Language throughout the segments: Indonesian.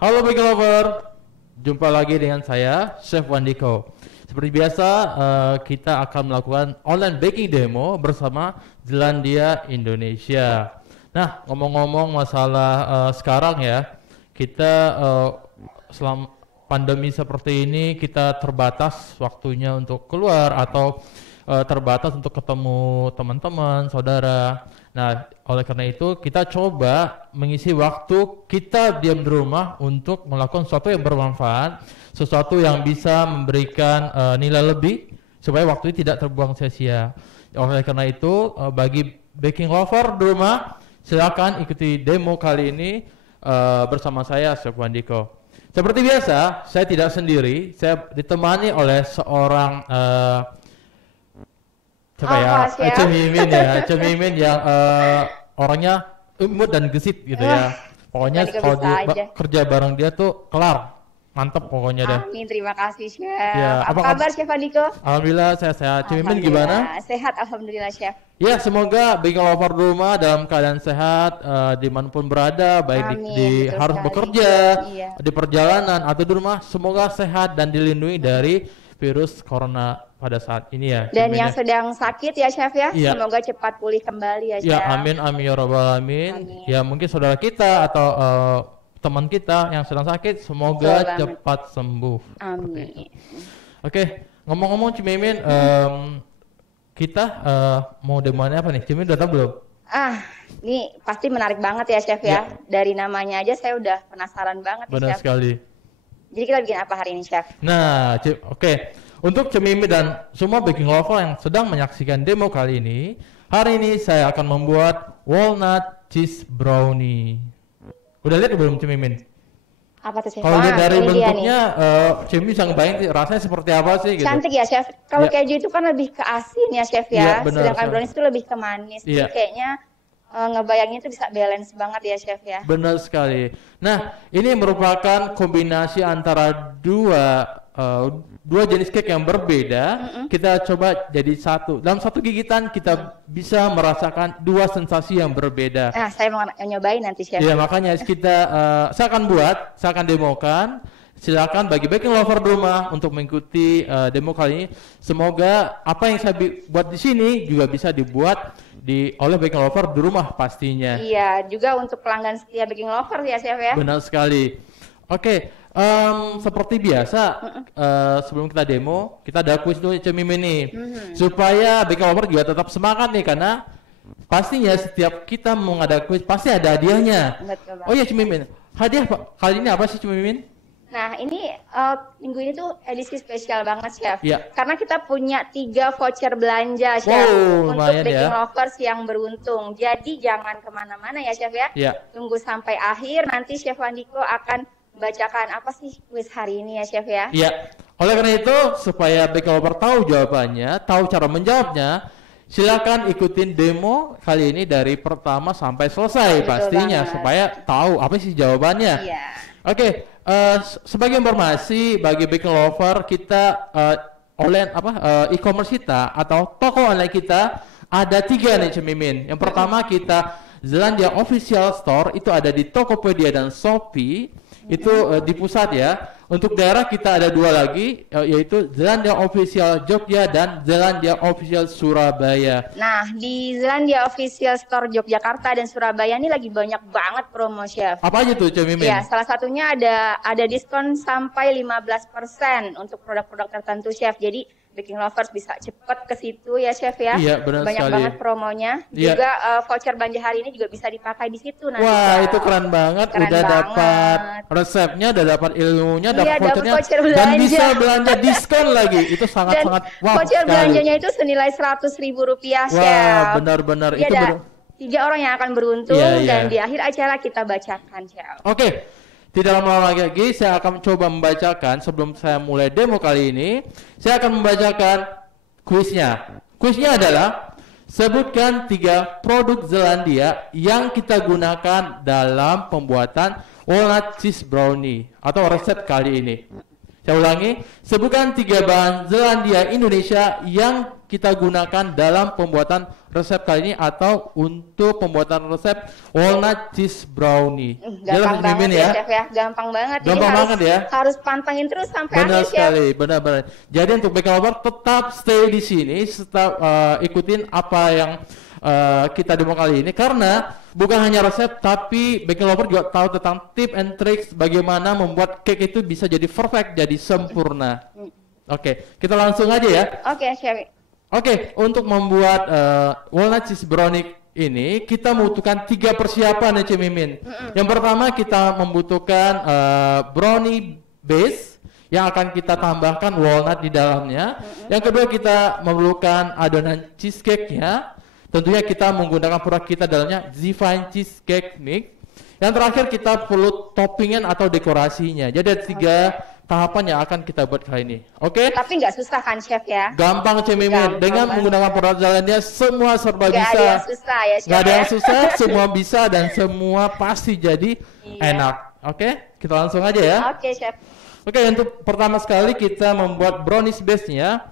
Halo Baking Lover, jumpa lagi dengan saya, Chef Wandiko. Seperti biasa, kita akan melakukan online baking demo bersama Zelandia Indonesia. Nah, ngomong-ngomong masalah sekarang ya, kita selama pandemi seperti ini kita terbatas waktunya untuk keluar atau terbatas untuk ketemu teman-teman, saudara. Nah, oleh karena itu kita coba mengisi waktu kita diam di rumah untuk melakukan sesuatu yang bermanfaat, sesuatu yang bisa memberikan nilai lebih supaya waktu ini tidak terbuang sia-sia. Oleh karena itu, bagi baking lover di rumah, silakan ikuti demo kali ini bersama saya, Chef Wandiko. Seperti biasa, saya tidak sendiri, saya ditemani oleh seorang Cemimin ya, Cemimin yang orangnya imut dan gesit gitu ya. Pokoknya kalau kerja bareng dia tuh kelar, mantep pokoknya deh. Amin, terima kasih Chef. Ya, apa kabar Chef Andiko? Alhamdulillah sehat. Cemimin gimana? Sehat, alhamdulillah Chef. Ya, semoga baking lover di rumah dalam keadaan sehat, dimanapun berada, baik Amin, harus sekali. bekerja, Iya. di perjalanan atau di rumah, semoga sehat dan dilindungi dari virus corona pada saat ini ya. Dan yang sedang sakit ya Chef ya, Iya. semoga cepat pulih kembali ya Chef. Ya, amin ya rabbal alamin. Amin. Ya, mungkin saudara kita atau teman kita yang sedang sakit, semoga cepat sembuh. Amin. Oke, ngomong-ngomong Cimimin, kita mau demonya apa nih? Cimimin udah tahu belum? Ini pasti menarik banget ya Chef ya. Dari namanya aja saya udah penasaran banget Benar Chef. sekali. Jadi kita bikin apa hari ini Chef? Nah, oke. Untuk Cemimin dan semua baking lover yang sedang menyaksikan demo kali ini, hari ini saya akan membuat walnut cheese brownie. Udah lihat belum Cemimin? Apa tuh Chef? Kalau lihat dari ini dia bentuknya, Cemimin bisa ngebayang rasanya seperti apa sih gitu. Cantik ya Chef. Kalau Ya. keju itu kan lebih ke asin ya Chef Iya, ya. benar, Sedangkan Chef. brownies itu lebih ke manis. Iya. Jadi kayaknya ngebayangnya itu bisa balance banget ya Chef ya. Benar sekali. Nah, ini merupakan kombinasi antara dua jenis cake yang berbeda. Kita coba jadi satu. Dalam satu gigitan kita bisa merasakan dua sensasi yang berbeda. Nah, saya mau nyobain nanti Chef. Ya, makanya saya akan demokan. Silakan bagi baking lover di rumah untuk mengikuti demo kali ini. Semoga apa yang saya buat di sini juga bisa dibuat oleh baking lover di rumah pastinya. Iya, juga untuk pelanggan setia baking lover ya Chef ya. Benar sekali. Oke, seperti biasa sebelum kita demo, kita ada kuis dulu Cemimin nih. Supaya baking lover juga tetap semangat nih karena pastinya setiap kita mau ngadain kuis pasti ada hadiahnya. Betul banget. Oh iya Cemimin, hadiah kali ini apa sih Cemimin? Nah, ini minggu ini tuh edisi spesial banget Chef. Iya. Karena kita punya 3 voucher belanja Chef Wow, untuk lumayan baking ya. lovers yang beruntung. Jadi jangan kemana-mana ya Chef ya. Iya. Tunggu sampai akhir, nanti Chef Wandiko akan bacakan apa sih kuis hari ini ya Chef ya. Iya. Oleh karena itu, supaya baking lover tahu jawabannya, tahu cara menjawabnya, silakan ikutin demo kali ini dari pertama sampai selesai Betul pastinya banget. supaya tahu apa sih jawabannya. Iya. Oke, sebagai informasi bagi baking lover kita online e-commerce kita atau toko online kita ada 3 nih Cemimin. Yang pertama kita Zelandia Official Store itu ada di Tokopedia dan Shopee itu di pusat ya. Untuk daerah kita ada 2 lagi yaitu Zelandia Official Jogja dan Zelandia Official Surabaya. Nah, di Zelandia Official Store Yogyakarta dan Surabaya ini lagi banyak banget promo Chef. Apa aja tuh Cemimin? Ya, salah satunya ada diskon sampai 15% untuk produk-produk tertentu Chef. Jadi baking lovers bisa cepet ke situ ya Chef ya. Iya, benar banyak sekali. banget promonya. Iya. Juga voucher belanja hari ini juga bisa dipakai di situ nanti. Wah, Chef. itu keren banget. Keren Udah banget. dapat resepnya, udah dapat ilmunya, Iya, dapat dapat vouchernya, voucher dan belanja. bisa belanja diskon lagi. Itu Dan sangat-sangat wow voucher sekali. belanjanya itu senilai Rp100.000 Chef. Wah, benar-benar Jadi itu ada 3 orang yang akan beruntung Iya, iya. dan di akhir acara kita bacakan Chef. Oke, tidak lama lagi saya akan coba membacakan sebelum saya mulai demo kali ini. Saya akan membacakan kuisnya. Kuisnya adalah sebutkan 3 produk Zelandia yang kita gunakan dalam pembuatan walnut cheese brownie atau resep kali ini. Saya ulangi, sebutkan 3 bahan Zelandia Indonesia yang kita gunakan dalam pembuatan resep kali ini atau untuk pembuatan resep walnut cheese brownie. Gampang banget ya, Chef ya. Gampang banget. Gampang banget ya. Harus pantengin terus sampai Benar akhir, sekali, Chef. benar-benar. Jadi untuk baking lover tetap stay di sini, tetap ikutin apa yang kita demo kali ini, karena bukan hanya resep tapi baking lover juga tahu tentang tip and tricks bagaimana membuat cake itu bisa jadi perfect, jadi sempurna. Oke, kita langsung aja ya. Oke, Chef. Oke, untuk membuat walnut cheese brownie ini kita membutuhkan 3 persiapan ya, Mimin. Yang pertama kita membutuhkan brownie base yang akan kita tambahkan walnut di dalamnya. Yang kedua kita memerlukan adonan cheesecake-nya. Tentunya kita menggunakan produk kita dalamnya Zifine Cheesecake Mix. Yang terakhir kita perlu toppingan atau dekorasinya. Jadi ada 3 tahapan yang akan kita buat kali ini. Oke? Tapi nggak susah kan, Chef ya? Gampang, Mimin. Dengan menggunakan produk jalannya semua serba bisa. Nggak ada yang susah ya, Chef. Nggak ada yang susah, semua bisa dan semua pasti jadi enak. Oke? Kita langsung aja ya. Oke, Chef. Oke, untuk pertama sekali kita membuat brownies base-nya.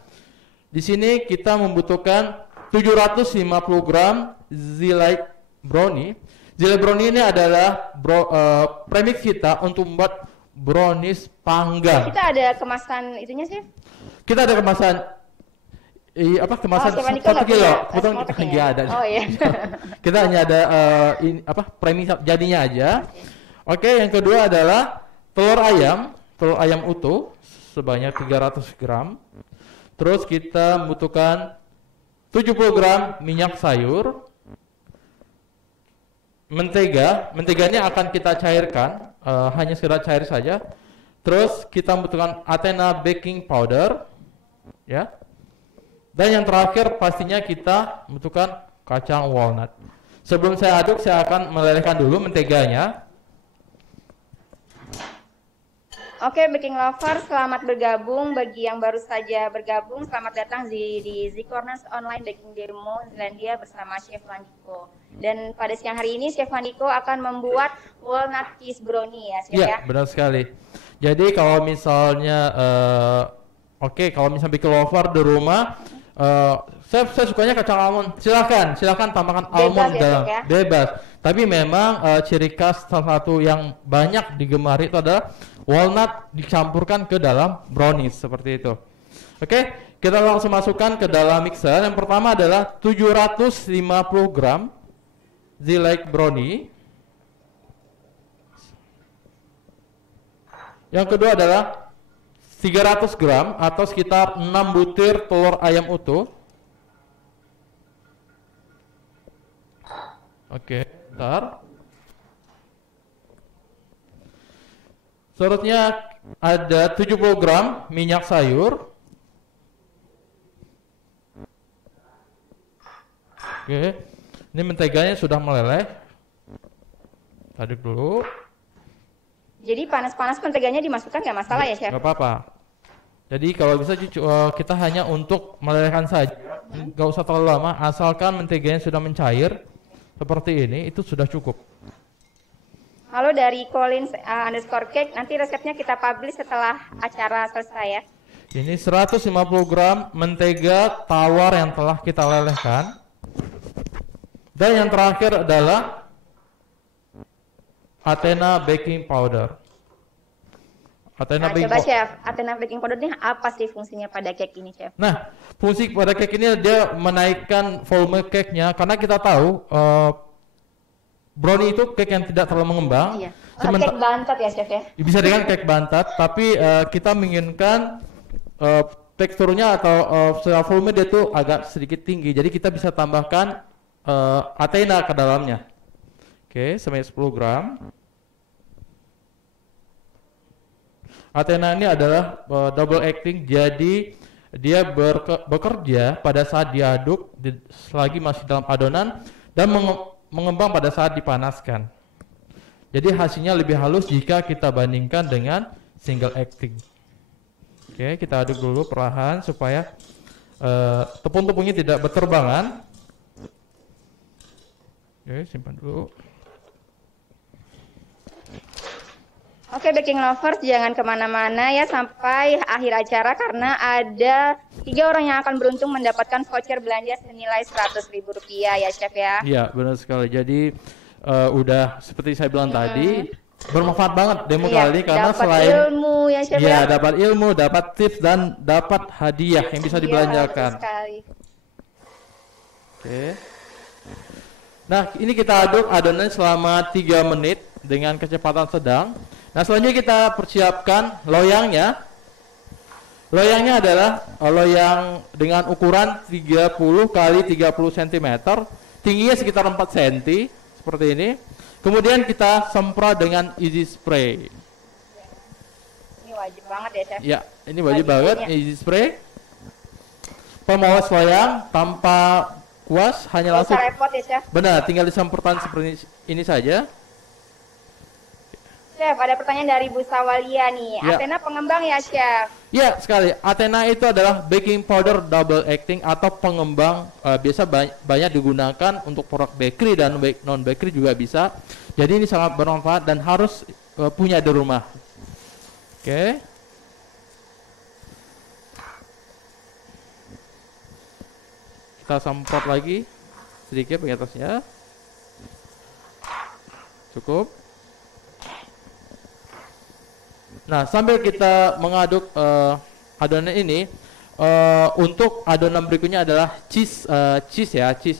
Di sini kita membutuhkan 750 gram Zilite brownie. Zilite brownie ini adalah premix kita untuk membuat brownies panggang. Kita ada kemasan itunya, Chef? Kita ada kemasan kemasan 1 kilo. Kebetulan kita nggak ada. Oh iya. Kita hanya ada premix jadinya aja. Oke, yang kedua adalah telur ayam utuh sebanyak 300 gram. Terus kita membutuhkan 70 gram minyak sayur. Menteganya akan kita cairkan, hanya sekedar cair saja. Terus kita membutuhkan Athena baking powder, ya. Dan yang terakhir pastinya kita membutuhkan kacang walnut. Sebelum saya aduk, saya akan melelehkan dulu menteganya. Oke, baking lover, selamat bergabung. Bagi yang baru saja bergabung, selamat datang di Z-Corners Online Baking Demo Zealandia bersama Chef Wandiko. Dan pada siang hari ini, Chef Wandiko akan membuat walnut cheese brownie ya, Chef ya? Iya, benar sekali. Jadi kalau misalnya, kalau misalnya baking lover di rumah, saya sukanya kacang almond. Silakan tambahkan almond dalam, ya? Bebas. Tapi memang ciri khas salah satu yang banyak digemari itu adalah walnut dicampurkan ke dalam brownies seperti itu. Oke, kita langsung masukkan ke dalam mixer. Yang pertama adalah 750 gram Zilite brownie. Yang kedua adalah 300 gram atau sekitar 6 butir telur ayam utuh. Oke, bentar. Selanjutnya ada 70 gram minyak sayur. Oke, ini menteganya sudah meleleh. Aduk dulu. Jadi panas-panas menteganya dimasukkan nggak masalah ya, Chef? Nggak apa-apa. Jadi kalau bisa kita hanya untuk melelehkan saja, nggak usah terlalu lama. Asalkan menteganya sudah mencair seperti ini, itu sudah cukup. Halo dari Collins _cake, nanti resepnya kita publish setelah acara selesai ya. Ini 150 gram mentega tawar yang telah kita lelehkan. Dan yang terakhir adalah Athena baking powder. Coba Chef, Athena baking powder ini apa sih fungsinya pada cake ini, Chef? Nah, fungsi pada cake ini dia menaikkan volume cake-nya, karena kita tahu brownie itu cake yang tidak terlalu mengembang. Iya. Cake bantat ya, Chef ya? Bisa dengan cake bantat, tapi kita menginginkan teksturnya atau secara volume dia tuh agak sedikit tinggi. Jadi kita bisa tambahkan Athena ke dalamnya. Oke, sebanyak 10 gram. Athena ini adalah double acting, jadi dia bekerja pada saat diaduk selagi masih dalam adonan dan mengembang pada saat dipanaskan. Jadi hasilnya lebih halus jika kita bandingkan dengan single acting. Oke, kita aduk dulu perlahan supaya tepung-tepungnya tidak berterbangan. Oke, simpan dulu. Oke, baking lovers jangan kemana-mana ya sampai akhir acara karena ada 3 orang yang akan beruntung mendapatkan voucher belanja senilai Rp100.000 ya Chef ya. Iya, benar sekali. Jadi udah seperti saya bilang tadi, bermanfaat banget demo kali ini karena dapat selain ilmu ya Chef ya. dapat ilmu, dapat tips dan dapat hadiah yang bisa dibelanjakan. Betul sekali. Oke. Nah, ini kita aduk adonan selama 3 menit dengan kecepatan sedang. Nah, selanjutnya kita persiapkan loyangnya. Loyangnya adalah loyang dengan ukuran 30 kali 30 cm, tingginya sekitar 4 cm seperti ini. Kemudian kita semprot dengan easy spray. Ini wajib banget ya Chef. Ya, ini wajib banget easy spray. Pemoles loyang tanpa kuas, hanya langsung. Repot ya Chef. Benar, tinggal disemprotkan seperti ini saja. Chef, ada pertanyaan dari Bu Sawalia nih. Ya. Athena pengembang ya, Chef? Ya, sekali. Athena itu adalah baking powder double acting atau pengembang, biasa banyak digunakan untuk produk bakery dan non bakery juga bisa. Jadi ini sangat bermanfaat dan harus punya di rumah. Oke. Kita semprot lagi sedikit di atasnya. Cukup. Nah, sambil kita mengaduk adonan ini, untuk adonan berikutnya adalah cheese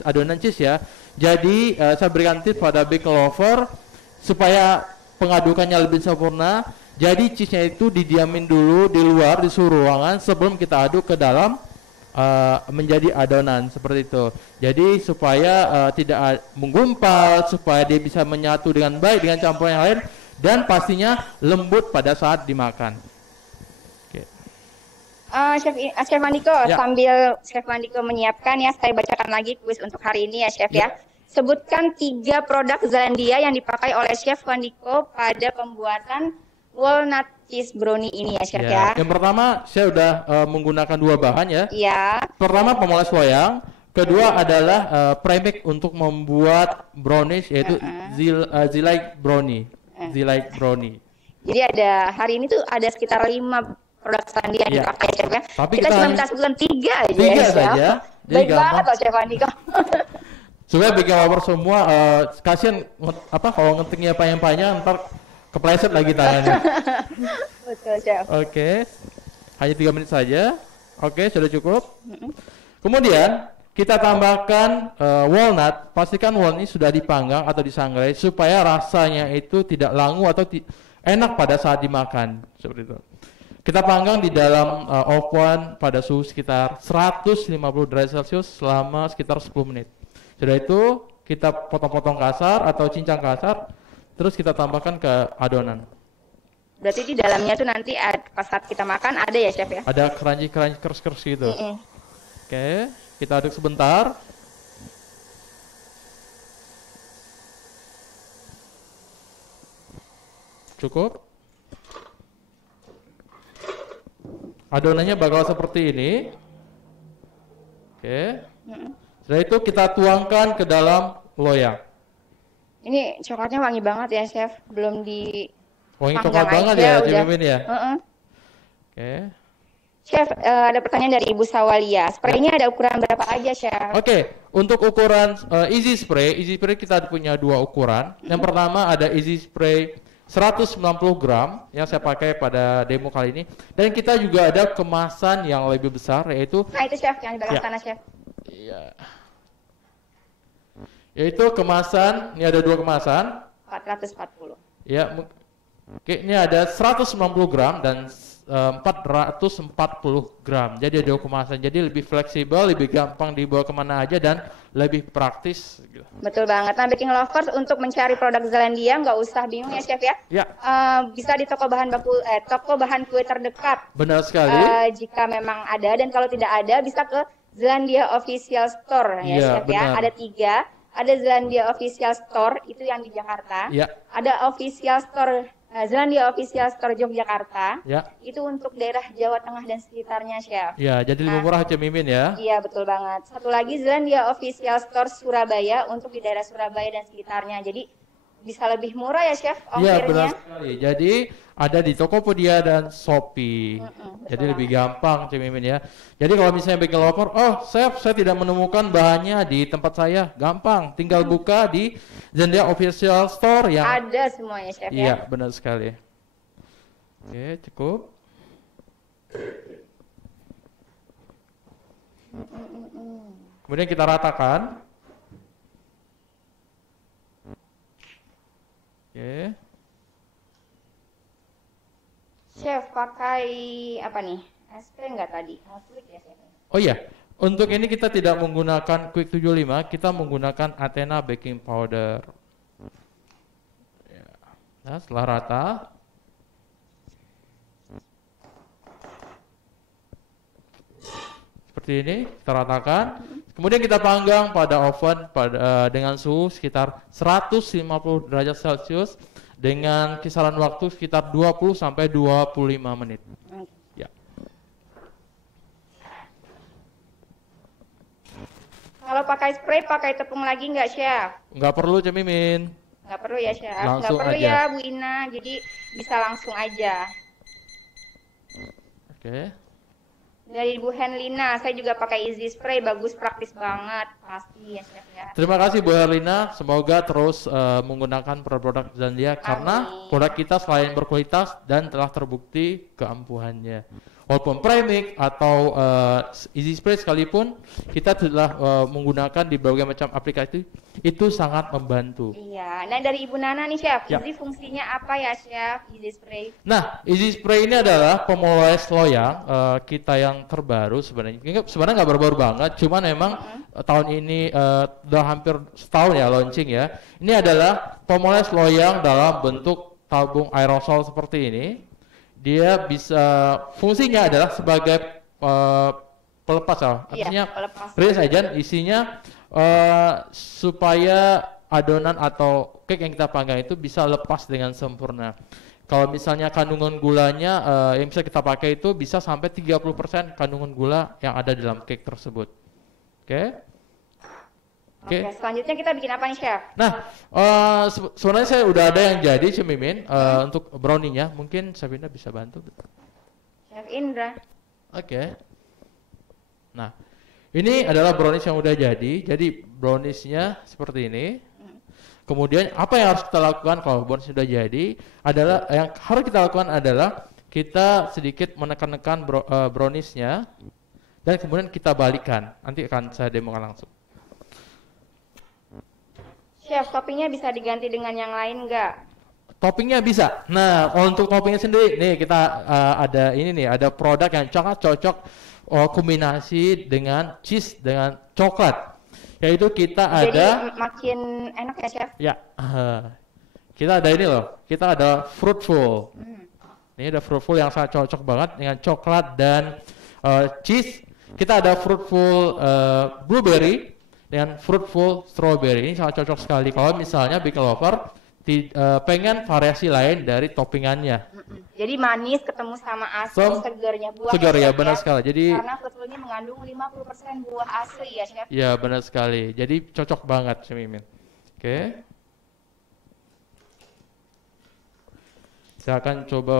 adonan cheese ya. Jadi saya berikan tips pada baking lover supaya pengadukannya lebih sempurna. Jadi cheese-nya itu didiamin dulu di luar di suhu ruangan sebelum kita aduk ke dalam menjadi adonan seperti itu. Jadi supaya tidak menggumpal, supaya dia bisa menyatu dengan baik dengan campuran yang lain. Dan pastinya lembut pada saat dimakan. Oke. Chef Andiko, Ya. sambil Chef Andiko menyiapkan ya, saya bacakan lagi kuis untuk hari ini ya Chef ya. Sebutkan 3 produk Zelandia yang dipakai oleh Chef Andiko pada pembuatan walnut cheese brownie ini ya Chef ya. Yang pertama saya sudah menggunakan 2 bahan ya. Iya. Pertama pemoles loyang, kedua adalah premix untuk membuat brownies yaitu Zilike brownie. Zilike brownie. Jadi ada hari ini tuh ada sekitar 5 produk Zelandia yang dipakai Chef ya. Tapi kita cuma kita minta sebutkan 3 aja 3 ya, Chef. saja. Jadi Baik gampang. banget loh Chef Andiko. Supaya bikin lover semua kasihan kalau ngetiknya panjang-panjang ntar kepleset lagi tangannya. Betul Chef. Oke. Hanya 3 menit saja. Oke, sudah cukup. Kemudian kita tambahkan walnut. Pastikan walnut ini sudah dipanggang atau disangrai supaya rasanya itu tidak langu atau enak pada saat dimakan seperti itu. Kita panggang di dalam oven pada suhu sekitar 150 derajat Celcius selama sekitar 10 menit. Sudah itu kita potong-potong kasar atau cincang kasar, terus kita tambahkan ke adonan. Berarti di dalamnya tuh nanti pas saat kita makan ada ya Chef ya? Ada crunchy kers gitu. Oke, kita aduk sebentar. Cukup. Adonannya bakal seperti ini. Oke. Setelah itu kita tuangkan ke dalam loyang. Ini coklatnya wangi banget ya Chef, belum di Wangi panggang coklat banget aja ya, udah. Cimin ya. Oke. Chef, ada pertanyaan dari Ibu Sawalia. Spraynya ada ukuran berapa aja Chef? Oke, untuk ukuran easy spray kita punya 2 ukuran. Yang pertama ada easy spray 190 gram yang saya pakai pada demo kali ini. Dan kita juga ada kemasan yang lebih besar yaitu Nah itu Chef, yang di belakang Ya. sana Chef. Iya. Yaitu kemasan, ini ada 2 kemasan. 440. Ya, oke, ini ada 190 gram dan 440 gram. Jadi ada 2 kemasan. Jadi lebih fleksibel, lebih gampang dibawa kemana aja dan lebih praktis. Betul banget. Nah, baking lovers untuk mencari produk Zelandia nggak usah bingung ya Chef ya. Ya, Bisa di toko bahan kue terdekat. benar sekali. Jika memang ada, dan kalau tidak ada bisa ke Zelandia Official Store ya Iya, Chef ya. benar. Ada 3. Ada Zelandia Official Store itu yang di Jakarta. Ya. Ada Official Store Zelandia Official Store Yogyakarta. Ya. Itu untuk daerah Jawa Tengah dan sekitarnya Chef. Ya, jadi lebih murah aja Mimin ya. Iya betul banget. Satu lagi Zelandia Official Store Surabaya untuk di daerah Surabaya dan sekitarnya. Jadi bisa lebih murah ya chef Iya, benar ongkirnya. sekali. Jadi ada di Tokopedia dan Shopee. Jadi Betul lebih banget. gampang, Cik Mimin ya. Jadi kalau misalnya bikin lover, oh chef, saya tidak menemukan bahannya di tempat saya. Gampang, tinggal buka di Zendia Official Store yang Ada semuanya chef ya. iya, benar sekali. Oke, cukup. Kemudian kita ratakan. Oke. Chef pakai apa nih? SP enggak tadi? Konflik ya chef. Oh iya, untuk ini kita tidak menggunakan Quick 75, kita menggunakan Athena baking powder. Ya. Nah, setelah rata, seperti ini, kita ratakan. Kemudian kita panggang pada oven dengan suhu sekitar 150 derajat Celcius dengan kisaran waktu sekitar 20 sampai 25 menit. Ya. Kalau pakai spray pakai tepung lagi nggak chef? Nggak perlu, Cik Mimin. Nggak perlu ya chef. Nggak Langsung perlu aja. ya Bu Ina. Jadi bisa langsung aja. Oke. Dari Bu Henlina, saya juga pakai Easy Spray, bagus, praktis banget, pasti ya chef ya. Terima kasih Bu Herlina, semoga terus menggunakan produk-produk Zandia karena produk kita selain berkualitas dan telah terbukti keampuhannya. Walaupun premix atau Easy Spray sekalipun, kita telah menggunakan di berbagai macam aplikasi, itu sangat membantu. Iya, nah dari Ibu Nana nih chef, Ya. Easy fungsinya apa ya chef, Easy Spray? Nah, Easy Spray ini adalah pemoles loyang kita yang terbaru sebenarnya. Sebenarnya nggak baru-baru banget, cuman memang tahun ini udah hampir setahun ya launching ya. Ini adalah pemoles loyang dalam bentuk tabung aerosol seperti ini. Dia bisa fungsinya adalah sebagai pelepas ya. Artinya Iya, pelepas. release agent isinya supaya adonan atau cake yang kita panggang itu bisa lepas dengan sempurna. Kalau misalnya kandungan gulanya yang bisa kita pakai itu bisa sampai 30% kandungan gula yang ada dalam cake tersebut. Oke. Oke, selanjutnya kita bikin apa nih chef? Nah, sebenarnya saya udah ada yang jadi Chef Mimin untuk brownie-nya. Mungkin Sabina bisa bantu. Chef Indra. Oke. Nah, ini adalah brownies yang udah jadi. Jadi brownies-nya seperti ini. Kemudian apa yang harus kita lakukan kalau brownies sudah jadi adalah yang harus kita lakukan adalah kita sedikit menekan-nekan brownies-nya dan kemudian kita balikan. Nanti akan saya demokan langsung. Chef, toppingnya bisa diganti dengan yang lain nggak? Toppingnya bisa. Nah, untuk toppingnya sendiri, nih kita ada ini nih, ada produk yang sangat cocok kombinasi dengan cheese dengan coklat. Yaitu kita Jadi ada, makin enak ya chef? ya, kita ada ini loh, kita ada fruitful. Ini ada fruitful yang sangat cocok banget dengan coklat dan cheese. Kita ada fruitful blueberry dengan fruitful strawberry. Ini sangat cocok sekali kalau misalnya bikin lover pengen variasi lain dari toppingannya. Jadi manis ketemu sama asam segarnya buah. Segar ya, chef, benar sekali. Jadi karena fruitfulnya mengandung 50% buah asli ya chef. ya benar sekali. Jadi cocok banget Chef Mimin. Oke. Saya akan coba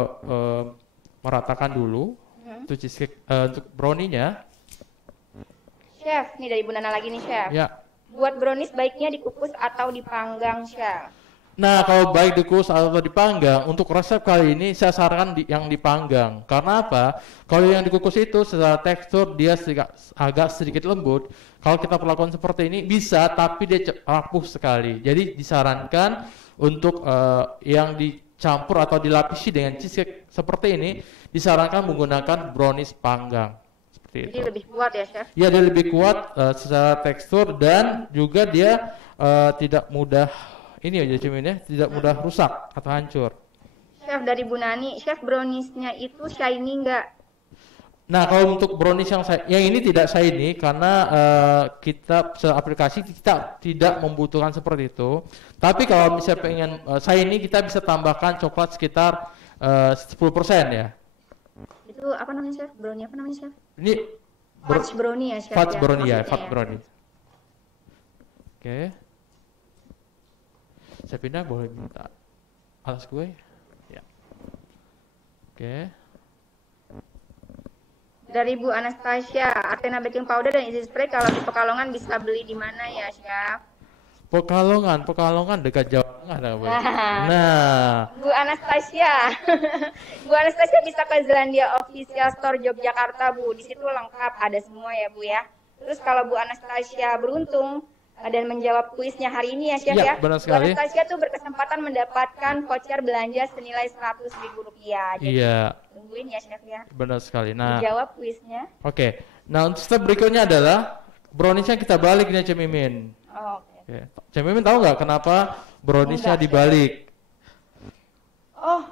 meratakan dulu untuk cheesecake untuk brownie-nya. Chef, nih dari Bu Nana lagi nih chef. Ya. Buat brownies baiknya dikukus atau dipanggang chef? Nah, kalau baik dikukus atau dipanggang, untuk resep kali ini saya sarankan yang dipanggang. Karena apa? Kalau yang dikukus itu secara tekstur dia agak sedikit lembut. Kalau kita perlakukan seperti ini bisa, tapi dia rapuh sekali. Jadi disarankan untuk yang dicampur atau dilapisi dengan cheesecake seperti ini, disarankan menggunakan brownies panggang. Seperti itu. Jadi lebih kuat ya chef? Ya, dia lebih kuat secara tekstur dan juga dia tidak mudah ini aja cuman tidak mudah rusak atau hancur. Chef dari Bu Nani, chef browniesnya itu shiny nggak? Nah, kalau untuk brownies yang ini tidak shiny karena kita aplikasi kita tidak membutuhkan seperti itu. Tapi kalau misalnya pengen shiny kita bisa tambahkan coklat sekitar 10% ya. Itu apa namanya chef? Brownie apa namanya chef? Ini Fudge brownie ya chef? fudge brownie ya, maksudnya fudge brownie. Oke. Saya pindah, boleh minta alas kue? Ya. Oke. Dari Bu Anastasia, Athena baking powder dan easy spray kalau di Pekalongan bisa beli di mana ya, Chef? Pekalongan dekat Jawa Tengah ada, Bu. Nah, Bu Anastasia, Bu Anastasia bisa ke Zelandia Official Store Yogyakarta, Bu. Di situ lengkap, ada semua ya, Bu ya. Terus kalau Bu Anastasia beruntung dan menjawab kuisnya hari ini ya, Chef Ya, ya. benar Bu sekali. Anastasia tuh berkesempatan mendapatkan voucher belanja senilai Rp100.000. Jadi iya, tungguin ya, Chef ya. benar sekali. Nah, Dijawab kuisnya. oke. Nah, untuk step berikutnya adalah brownies-nya kita balik nih, Cik Mimin. Oh, oke. Oke. Cik Mimin tahu nggak kenapa brownies-nya Enggak, dibalik? Oh,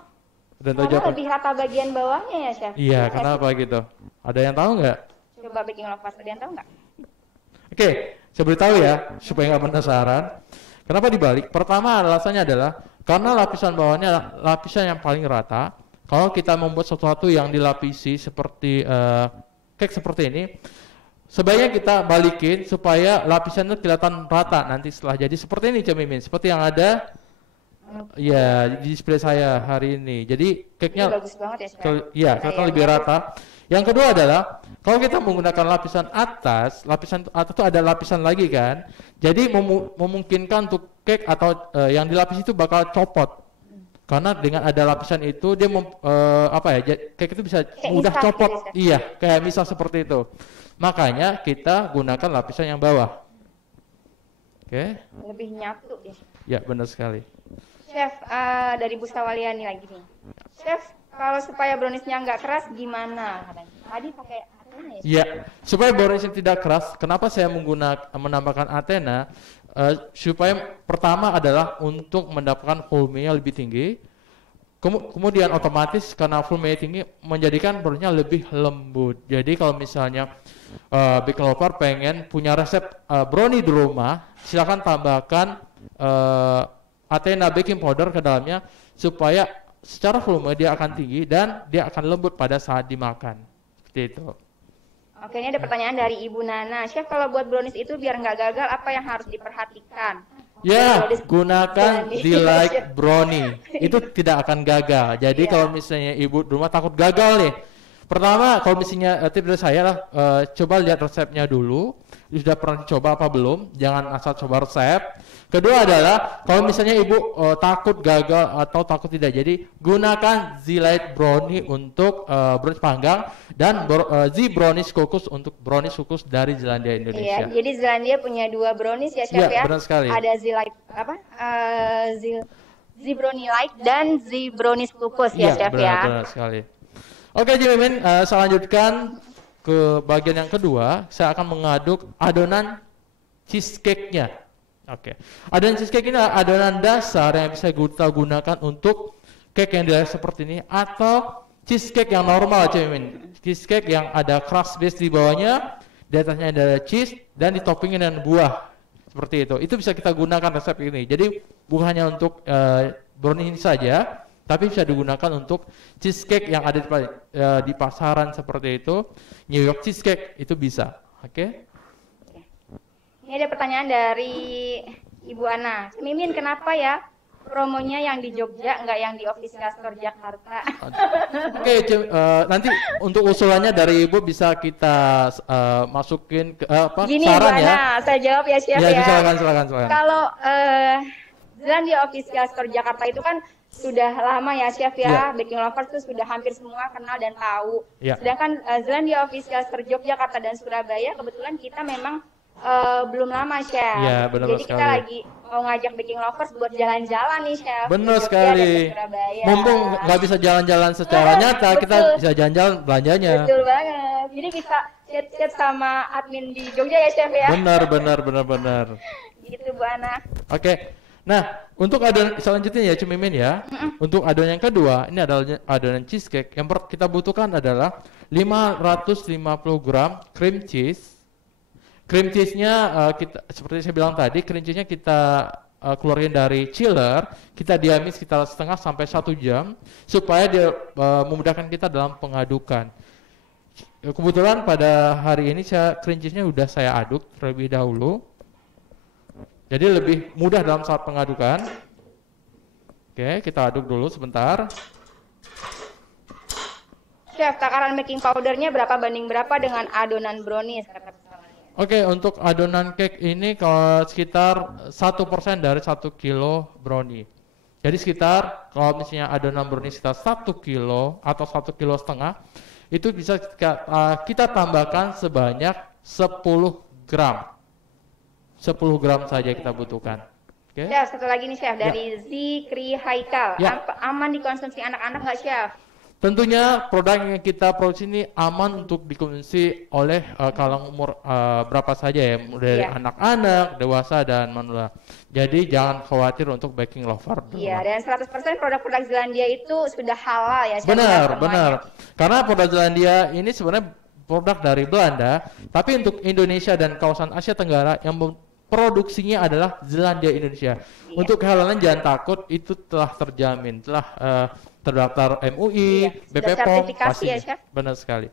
Dan tahu karena jawaban? lebih rata bagian bawahnya ya, Chef. Iya, Benar kenapa gitu? Ada yang tahu nggak? sih? Coba baking lovers, ada yang tahu nggak? Oke, saya beritahu ya, supaya nggak penasaran. Kenapa dibalik? Pertama alasannya adalah karena lapisan bawahnya adalah lapisan yang paling rata. Kalau kita membuat sesuatu yang dilapisi seperti cake seperti ini, sebaiknya kita balikin supaya lapisannya kelihatan rata nanti setelah jadi seperti ini, Cik Mimin. Seperti yang ada ya di display saya hari ini. Jadi Ini cake-nya bagus banget ya, Chef. iya, kelihatan lebih rata. Yang kedua adalah kalau kita menggunakan lapisan atas itu ada lapisan lagi kan. Jadi memungkinkan untuk cake atau yang dilapisi itu bakal copot. Karena dengan ada lapisan itu dia cake itu bisa Kayak mudah misah copot. gitu ya, Chef? Iya, kayak misal seperti itu. Makanya kita gunakan lapisan yang bawah. Oke. Lebih nyatu deh. Ya, benar sekali. Chef, dari Bu Sawaliani lagi nih. Chef, kalau supaya browniesnya nggak keras gimana? Katanya. Tadi pakai Athena ya? Ya, supaya brownies tidak keras, kenapa saya menambahkan Athena? Supaya pertama adalah untuk mendapatkan volume-nya lebih tinggi. Kemudian otomatis karena volume tinggi menjadikan brownies-nya lebih lembut. Jadi kalau misalnya baking lover pengen punya resep brownie di rumah, silakan tambahkan Athena baking powder ke dalamnya supaya secara volume dia akan tinggi dan dia akan lembut pada saat dimakan. Seperti itu. Oke, ini ada pertanyaan dari Ibu Nana. Chef, kalau buat brownies itu biar nggak gagal, apa yang harus diperhatikan? Ya, Brownies- gunakan brownies. delight brownie. Itu tidak akan gagal. Jadi Iya. kalau misalnya ibu di rumah takut gagal nih. Pertama, kalau misalnya tips dari saya lah, coba lihat resepnya dulu. Sudah pernah dicoba apa belum? Jangan asal coba resep. Kedua adalah kalau misalnya ibu takut gagal atau takut tidak jadi, gunakan Z-Lite brownie untuk brownies panggang dan Z brownies kukus untuk brownies kukus dari Zelandia Indonesia. Iya, jadi Zelandia punya dua brownies ya, Chef Iya, ya. benar sekali. Ada Z Brownie Light dan Z Brownies Kukus ya, Chef ya. benar sekali. Oke, Jimin, saya lanjutkan ke bagian yang kedua. Saya akan mengaduk adonan cheesecake-nya. Oke. Adonan cheesecake ini adalah adonan dasar yang bisa kita gunakan untuk cake yang dilihat seperti ini atau cheesecake yang normal, Jimin. Cheesecake yang ada crust base di bawahnya, di atasnya ada cheese dan ditoppingin dengan buah. Seperti itu. Itu bisa kita gunakan resep ini. Jadi bukan hanya untuk brownie ini saja, tapi bisa digunakan untuk cheesecake yang ada di pasaran seperti itu. New York cheesecake itu bisa. Oke. Ini ada pertanyaan dari Ibu Ana. Mimin, kenapa ya promonya yang di Jogja nggak yang di Official Store Jakarta? Oke, nanti untuk usulannya dari Ibu bisa kita masukin ke Gini, saran Bu ya. Ana, saya jawab ya, Chef Ya, ya. silakan. Kalau Zelandia Official Store Jakarta itu kan sudah lama ya, Chef Iya. ya. Baking lovers tuh sudah hampir semua kenal dan tahu. Iya. Sedangkan Zelandia Official Store Yogyakarta dan Surabaya kebetulan kita memang belum lama, Chef. Iya, benar Jadi kita sekali. lagi mau ngajak baking lovers buat jalan-jalan nih, Chef. Benar Ke Jogja sekali. dan ke Surabaya. Mumpung nggak bisa jalan-jalan secara nyata, kita betul. bisa jalan-jalan belanjanya. Betul banget. Jadi bisa chat-chat sama admin di Jogja ya, Chef ya. Benar. Gitu, Bu Ana. Oke. Nah, untuk adonan selanjutnya ya, Cumimin ya. Untuk adonan yang kedua, ini adalah adonan cheesecake. Yang kita butuhkan adalah 550 gram cream cheese. Cream cheese-nya kita seperti saya bilang tadi, cream cheese-nya kita keluarin dari chiller, kita diamin sekitar setengah sampai 1 jam supaya dia memudahkan kita dalam pengadukan. Kebetulan pada hari ini cream cheese-nya udah saya aduk terlebih dahulu. Jadi lebih mudah dalam saat pengadukan. Oke, kita aduk dulu sebentar. Chef, takaran baking powdernya berapa banding berapa dengan adonan brownies? Kata pesawannya. Oke, untuk adonan cake ini kalau sekitar 1% dari 1 kilo brownie. Jadi sekitar kalau misalnya adonan brownie sekitar 1 kilo atau 1,5 kilo, itu bisa kita tambahkan sebanyak 10 gram. 10 gram saja kita butuhkan. Oke. Chef, satu lagi nih Chef, dari Zikri Haikal. Ya. Aman dikonsumsi anak-anak nggak Chef? Tentunya produk yang kita produksi ini aman untuk dikonsumsi oleh kalangan umur berapa saja ya, dari anak-anak, dewasa dan manula. Jadi jangan khawatir untuk baking lover. Iya, dan 100% produk-produk Zelandia itu sudah halal ya. Chef, Benar, ya, benar. Karena produk Zelandia ini sebenarnya produk dari Belanda, tapi untuk Indonesia dan kawasan Asia Tenggara yang produksinya adalah Zelandia Indonesia. Iya. Untuk kehalalan jangan takut, itu telah terjamin, telah terdaftar MUI, BPOM, pasti. Ya, Chef? Benar sekali.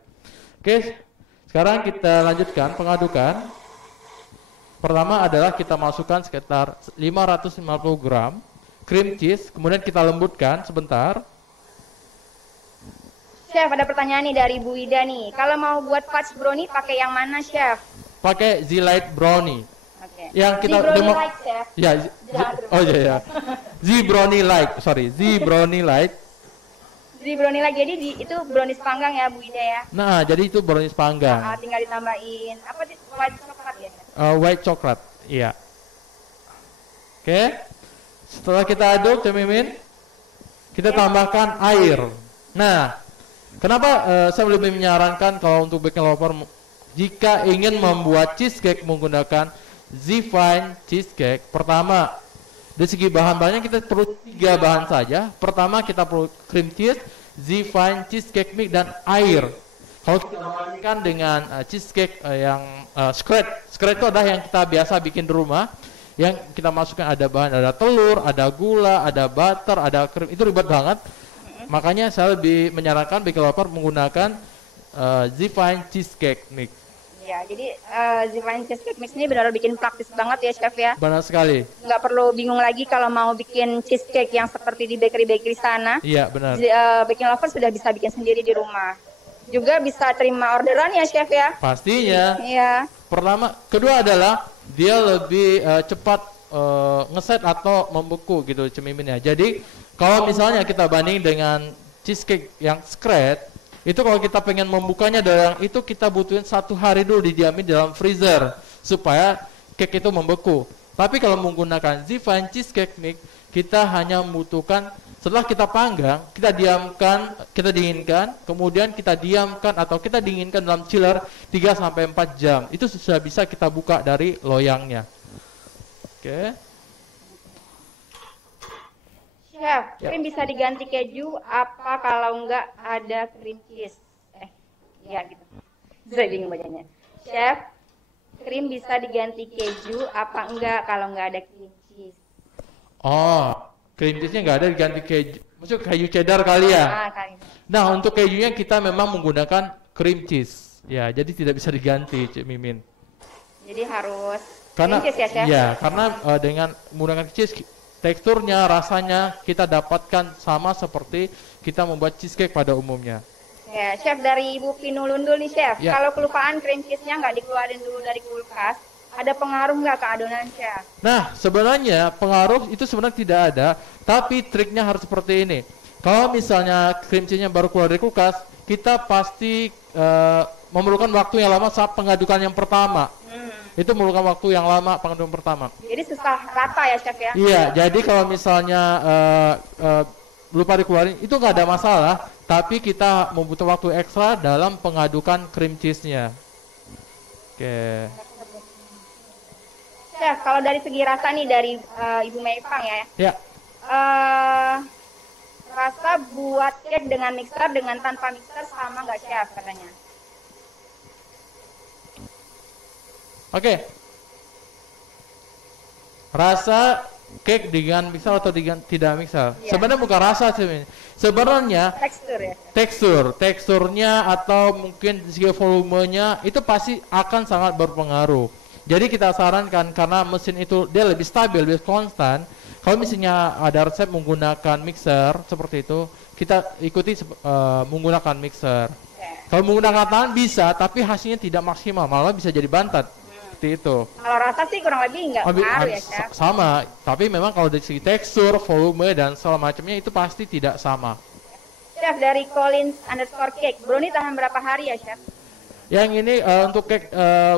Oke, sekarang kita lanjutkan pengadukan. Pertama adalah kita masukkan sekitar 550 gram cream cheese, kemudian kita lembutkan sebentar. Chef, ada pertanyaan nih dari Bu Ida nih. Kalau mau buat fudge brownie pakai yang mana, Chef? Pakai Z-Lite brownie. Oke. Yang kita brownie light, Chef. Ya, oh iya ya. Z brownie light, sorry, Z brownie light. Z brownie light, jadi itu brownies panggang ya Bu Ida ya? Nah, jadi itu brownies panggang. Tinggal ditambahin apa sih, white coklat ya? White coklat, iya. Oke. Setelah kita aduk, Cik Mimin, kita tambahkan air. Nah, kenapa saya lebih menyarankan kalau untuk baking lover jika ingin membuat cheesecake menggunakan Z-Fine cheesecake, pertama dari segi bahan-bahannya kita perlu 3 bahan saja. Pertama kita perlu cream cheese, Z-Fine cheesecake mix dan air. Kalau kita bandingkan dengan cheesecake yang scratch itu adalah yang kita biasa bikin di rumah. Yang kita masukkan ada bahan, ada telur, ada gula, ada butter, ada krim, itu ribet banget. Makanya saya lebih menyarankan baking lover menggunakan Z-Fine cheesecake mix. Ya, jadi Z-Fine cheesecake mix ini benar-benar bikin praktis banget ya Chef ya. Benar sekali. Nggak perlu bingung lagi kalau mau bikin cheesecake yang seperti di bakery-bakery sana. Iya, benar. Baking lover sudah bisa bikin sendiri di rumah. Juga bisa terima orderan ya Chef ya. Pastinya. Iya. Kedua adalah dia lebih cepat ngeset atau membeku gitu cemiminnya. Jadi kalau misalnya kita banding dengan cheesecake yang scratch, itu kalau kita pengen membukanya dari itu kita butuhin 1 hari dulu didiamin dalam freezer supaya cake itu membeku. Tapi kalau menggunakan Z-Fine cheesecake mix, kita hanya membutuhkan setelah kita panggang, kita dinginkan, kemudian kita diamkan atau kita dinginkan dalam chiller 3-4 jam. Itu sudah bisa kita buka dari loyangnya. Oke. Chef, krim bisa diganti keju apa kalau enggak ada cream cheese? Ya gitu. Saya bingung bacanya. Chef, krim bisa diganti keju apa enggak kalau enggak ada cream cheese? Oh, cream cheese-nya nggak ada diganti keju. Maksud keju cheddar kali ya? Nah, untuk kejunya kita memang menggunakan cream cheese. Ya, jadi tidak bisa diganti, Cik Mimin. Jadi harus Karena cream cheese ya, Chef? ya, karena dengan menggunakan cheese teksturnya, rasanya kita dapatkan sama seperti kita membuat cheesecake pada umumnya. Ya, Chef, dari Ibu Pinu Lundul nih, Chef. Ya. Kalau kelupaan cream cheese-nya nggak dikeluarin dulu dari kulkas, ada pengaruh nggak ke adonan, Chef? Nah, sebenarnya pengaruh itu sebenarnya tidak ada, tapi triknya harus seperti ini. Kalau misalnya cream cheese-nya baru keluar dari kulkas, kita pasti memerlukan waktu yang lama saat pengadukan yang pertama. Itu memerlukan waktu yang lama pengadukan pertama. Jadi susah rata ya, Chef ya? Iya, jadi kalau misalnya lupa dikeluarin, itu nggak ada masalah, tapi kita membutuhkan waktu ekstra dalam pengadukan cream cheese-nya. Oke. Chef, kalau dari segi rasa nih dari Ibu Meipang ya. Ya. Rasa buat cake dengan mixer dengan tanpa mixer sama nggak, Chef, katanya? Oke. Rasa cake dengan mixer atau dengan tidak mixer? Ya. Sebenarnya bukan rasa sih. Sebenarnya Tekstur ya. teksturnya atau mungkin segi volumenya itu pasti akan sangat berpengaruh. Jadi kita sarankan karena mesin itu dia lebih stabil, lebih konstan. Kalau misalnya ada resep menggunakan mixer seperti itu, kita ikuti menggunakan mixer. Kalau menggunakan tangan bisa, tapi hasilnya tidak maksimal, malah bisa jadi bantat. Seperti itu. Kalau rasa sih kurang lebih nggak ngaruh ya, Chef. Sama, tapi memang kalau dari segi tekstur, volume, dan segala macamnya itu pasti tidak sama. Chef, dari Collins_cake, brownie tahan berapa hari ya, Chef? Yang ini untuk cake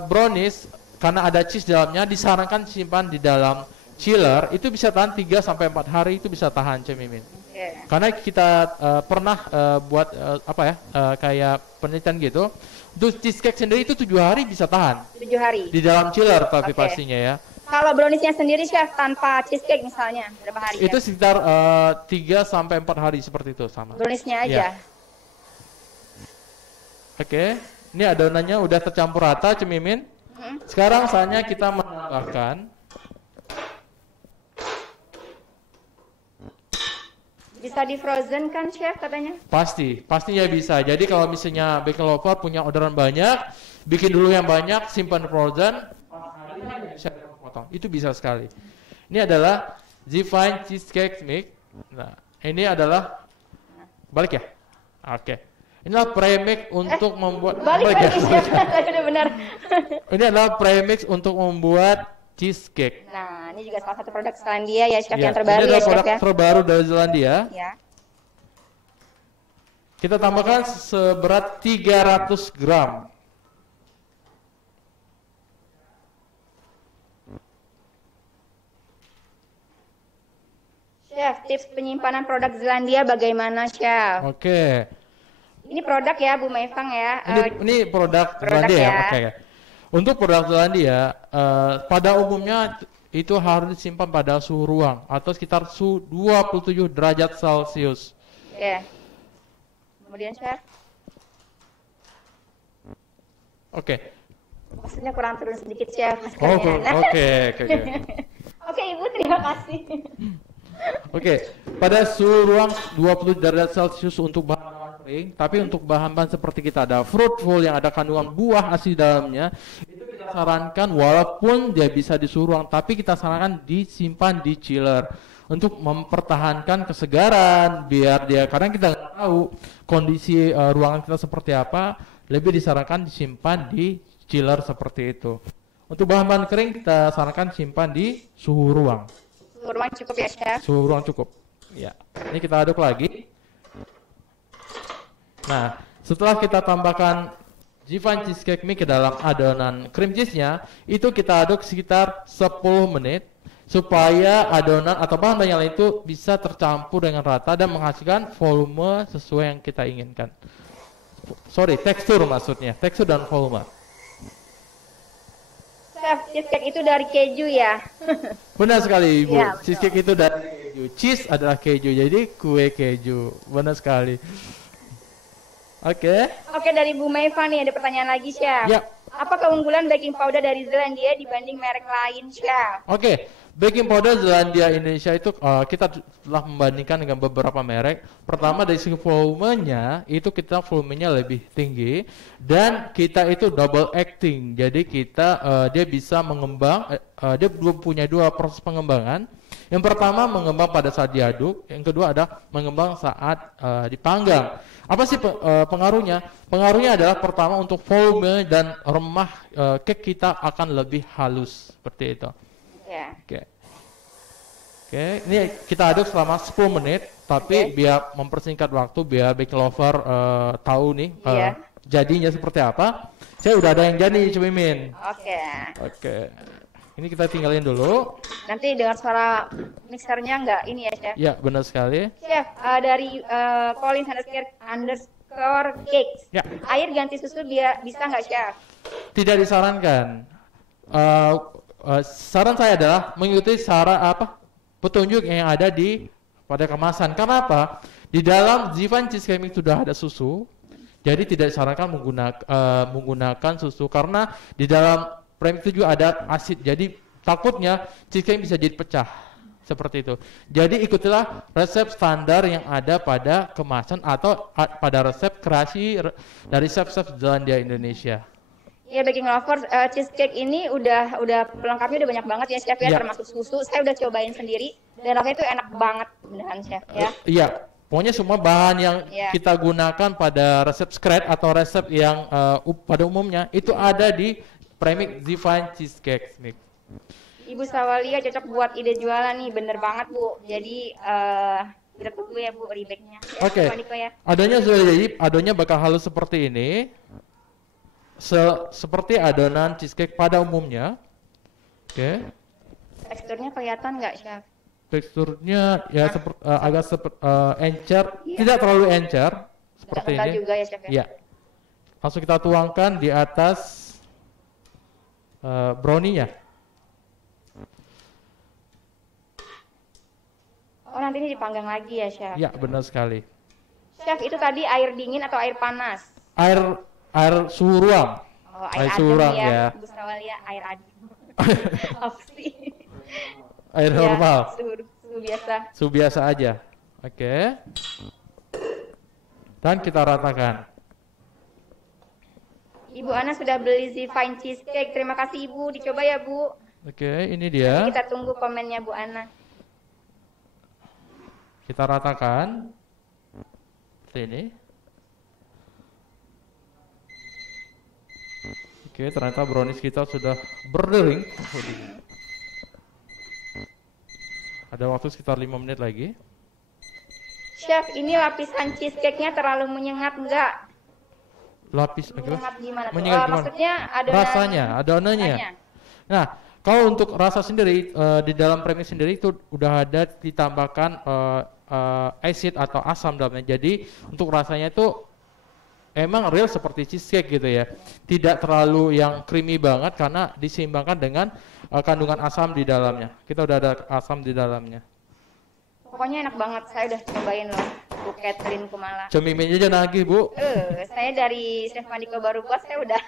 brownies, karena ada cheese dalamnya, disarankan simpan di dalam chiller, itu bisa tahan 3-4 hari, itu bisa tahan, Cik Mimin. Karena kita pernah buat kayak penelitian gitu, untuk cheesecake sendiri itu 7 hari bisa tahan. 7 hari? Di dalam chiller tapi pastinya ya. Kalau browniesnya sendiri, Chef, tanpa cheesecake misalnya, berapa hari? Itu sekitar 3-4 hari seperti itu sama. Browniesnya aja? Ya. Oke, ini adonannya udah tercampur rata, Cik Mimin. Sekarang saatnya kita menambahkan. Bisa di frozen kan, Chef, katanya? Pastinya bisa. Jadi kalau misalnya baking lover punya orderan banyak, bikin dulu yang banyak, simpan frozen, itu bisa sekali. Ini adalah Zfine Cheesecake Mix. Nah, ini adalah balik ya. Oke. Inilah premix untuk membuat balik ya. Benar. Ini adalah premix untuk membuat cheesecake. Nah, ini juga salah satu produk Zelandia ya, Chef, yang terbaru ini ya, Chef, produk terbaru dari Zelandia. Ya. Kita tambahkan seberat 300 gram. Chef, tips penyimpanan produk Zelandia bagaimana, Chef? Oke. Ini produk ya, Bu Maifang ya. Ini produk Zelandia ya. Oke. Untuk produk Zelandia, pada umumnya itu harus disimpan pada suhu ruang atau sekitar suhu 27 derajat Celcius. Oke. Kemudian, Chef? Oke. Maksudnya kurang turun sedikit, Chef. Oke. Oke, Ibu, terima kasih. Oke, pada suhu ruang 20 derajat Celcius untuk bahan kering, tapi untuk bahan-bahan seperti kita ada fruitful yang ada kandungan buah asli dalamnya, itu kita sarankan walaupun dia bisa di suhu ruang, tapi kita sarankan disimpan di chiller untuk mempertahankan kesegaran biar dia, karena kita nggak tahu kondisi ruangan kita seperti apa, lebih disarankan disimpan di chiller seperti itu. Untuk bahan-bahan kering kita sarankan simpan di suhu ruang. Suhu ruang cukup ya, Chef? Suhu ruang cukup. Ya. Ini kita aduk lagi. Nah, setelah kita tambahkan Zfine Cheesecake Mix ke dalam adonan cream cheese-nya, itu kita aduk sekitar 10 menit supaya adonan atau bahan-bahan yang lain itu bisa tercampur dengan rata dan menghasilkan volume sesuai yang kita inginkan. Tekstur maksudnya, tekstur dan volume. Chef, cheesecake itu dari keju ya? Benar sekali, Ibu. Ya, cheesecake itu dari keju. Cheese adalah keju, jadi kue keju. Benar sekali. Oke, dari Bu Maifa nih ada pertanyaan lagi, Chef. Ya. Apa keunggulan baking powder dari Zelandia dibanding merek lain, Chef? Oke, baking powder Zelandia Indonesia itu kita telah membandingkan dengan beberapa merek. Pertama dari segi volumenya, itu kita volumenya lebih tinggi dan kita itu double acting. Jadi kita dia bisa mengembang, dia punya dua proses pengembangan. Yang pertama mengembang pada saat diaduk, yang kedua ada mengembang saat dipanggang. Apa sih pengaruhnya? Pengaruhnya adalah pertama untuk volume dan remah cake kita akan lebih halus seperti itu. Oke, ini kita aduk selama 10 menit, tapi biar mempersingkat waktu, biar baking lover tahu nih jadinya seperti apa. Saya udah ada yang jadi, Cumimin. Oke. Ini kita tinggalin dulu. Nanti dengar suara mixernya nggak ini ya, Chef? Ya, benar sekali. Chef, dari Collins_cake. Ya. Air ganti susu bisa nggak, Chef? Tidak disarankan. Saran saya adalah mengikuti petunjuk yang ada pada kemasan. Karena apa? Di dalam Zfine Cheesecake Mix sudah ada susu. Jadi tidak disarankan menggunakan susu karena di dalam premix itu juga ada asid, jadi takutnya cheesecake bisa jadi pecah seperti itu. Jadi ikutilah resep standar yang ada pada kemasan atau pada resep kreasi dari chef-chef Zelandia Indonesia. Ya, baking lovers, cheesecake ini udah pelengkapnya udah banyak banget ya chef ya, Iya. termasuk susu. Saya udah cobain sendiri dan rasanya itu enak banget beneran chef ya. Iya, pokoknya semua bahan yang Iya. kita gunakan pada resep scratch atau resep yang pada umumnya itu ada di Premix Divine Cheesecake Mix. Ibu Sawalia cocok buat ide jualan nih, bener banget Bu. Jadi kita tunggu ya Bu rebate-nya. Ya, Oke. Chef Andiko ya. Adonannya sudah jadi, adonannya bakal halus seperti ini. Seperti adonan cheesecake pada umumnya. Oke. Teksturnya kelihatan nggak chef? Teksturnya ya agak encer, Iya. tidak terlalu encer Nggak seperti kental ini. juga ya chef ya. Ya. Langsung kita tuangkan di atas brownie-nya. Oh, nanti ini dipanggang lagi ya chef. Ya, benar sekali. Chef, itu tadi air dingin atau air panas? Air suhu ruang. Oh, Air air suhu adem ruang, ya. ya. Ibu Sawalia air adem. Apa sih? Air Ya, normal. suhu biasa. Suhu biasa aja. Oke. Dan kita ratakan. Ibu Ana sudah beli Zifine Cheesecake. Terima kasih Ibu. Dicoba ya Bu. Oke, ini dia. Kita tunggu komennya Bu Ana. Kita ratakan. Seperti ini. Oke, ternyata brownies kita sudah berdering. Ada waktu sekitar 5 menit lagi. Chef, ini lapisan cheesecake-nya terlalu menyengat enggak? Lapis Menyengat gimana tuh? Menyengat gimana? Maksudnya Rasanya, adonannya. Nah, kalau untuk rasa sendiri di dalam premix sendiri itu udah ada ditambahkan acid atau asam dalamnya. Jadi untuk rasanya itu emang real seperti cheesecake gitu ya. Tidak terlalu yang creamy banget karena diseimbangkan dengan kandungan asam di dalamnya. Kita udah ada asam di dalamnya. Pokoknya enak banget. Saya udah cobain loh. Bu Catherine Kumala. Cemimin aja nagih, Bu. Saya dari Chef Andiko baru buat, saya udah.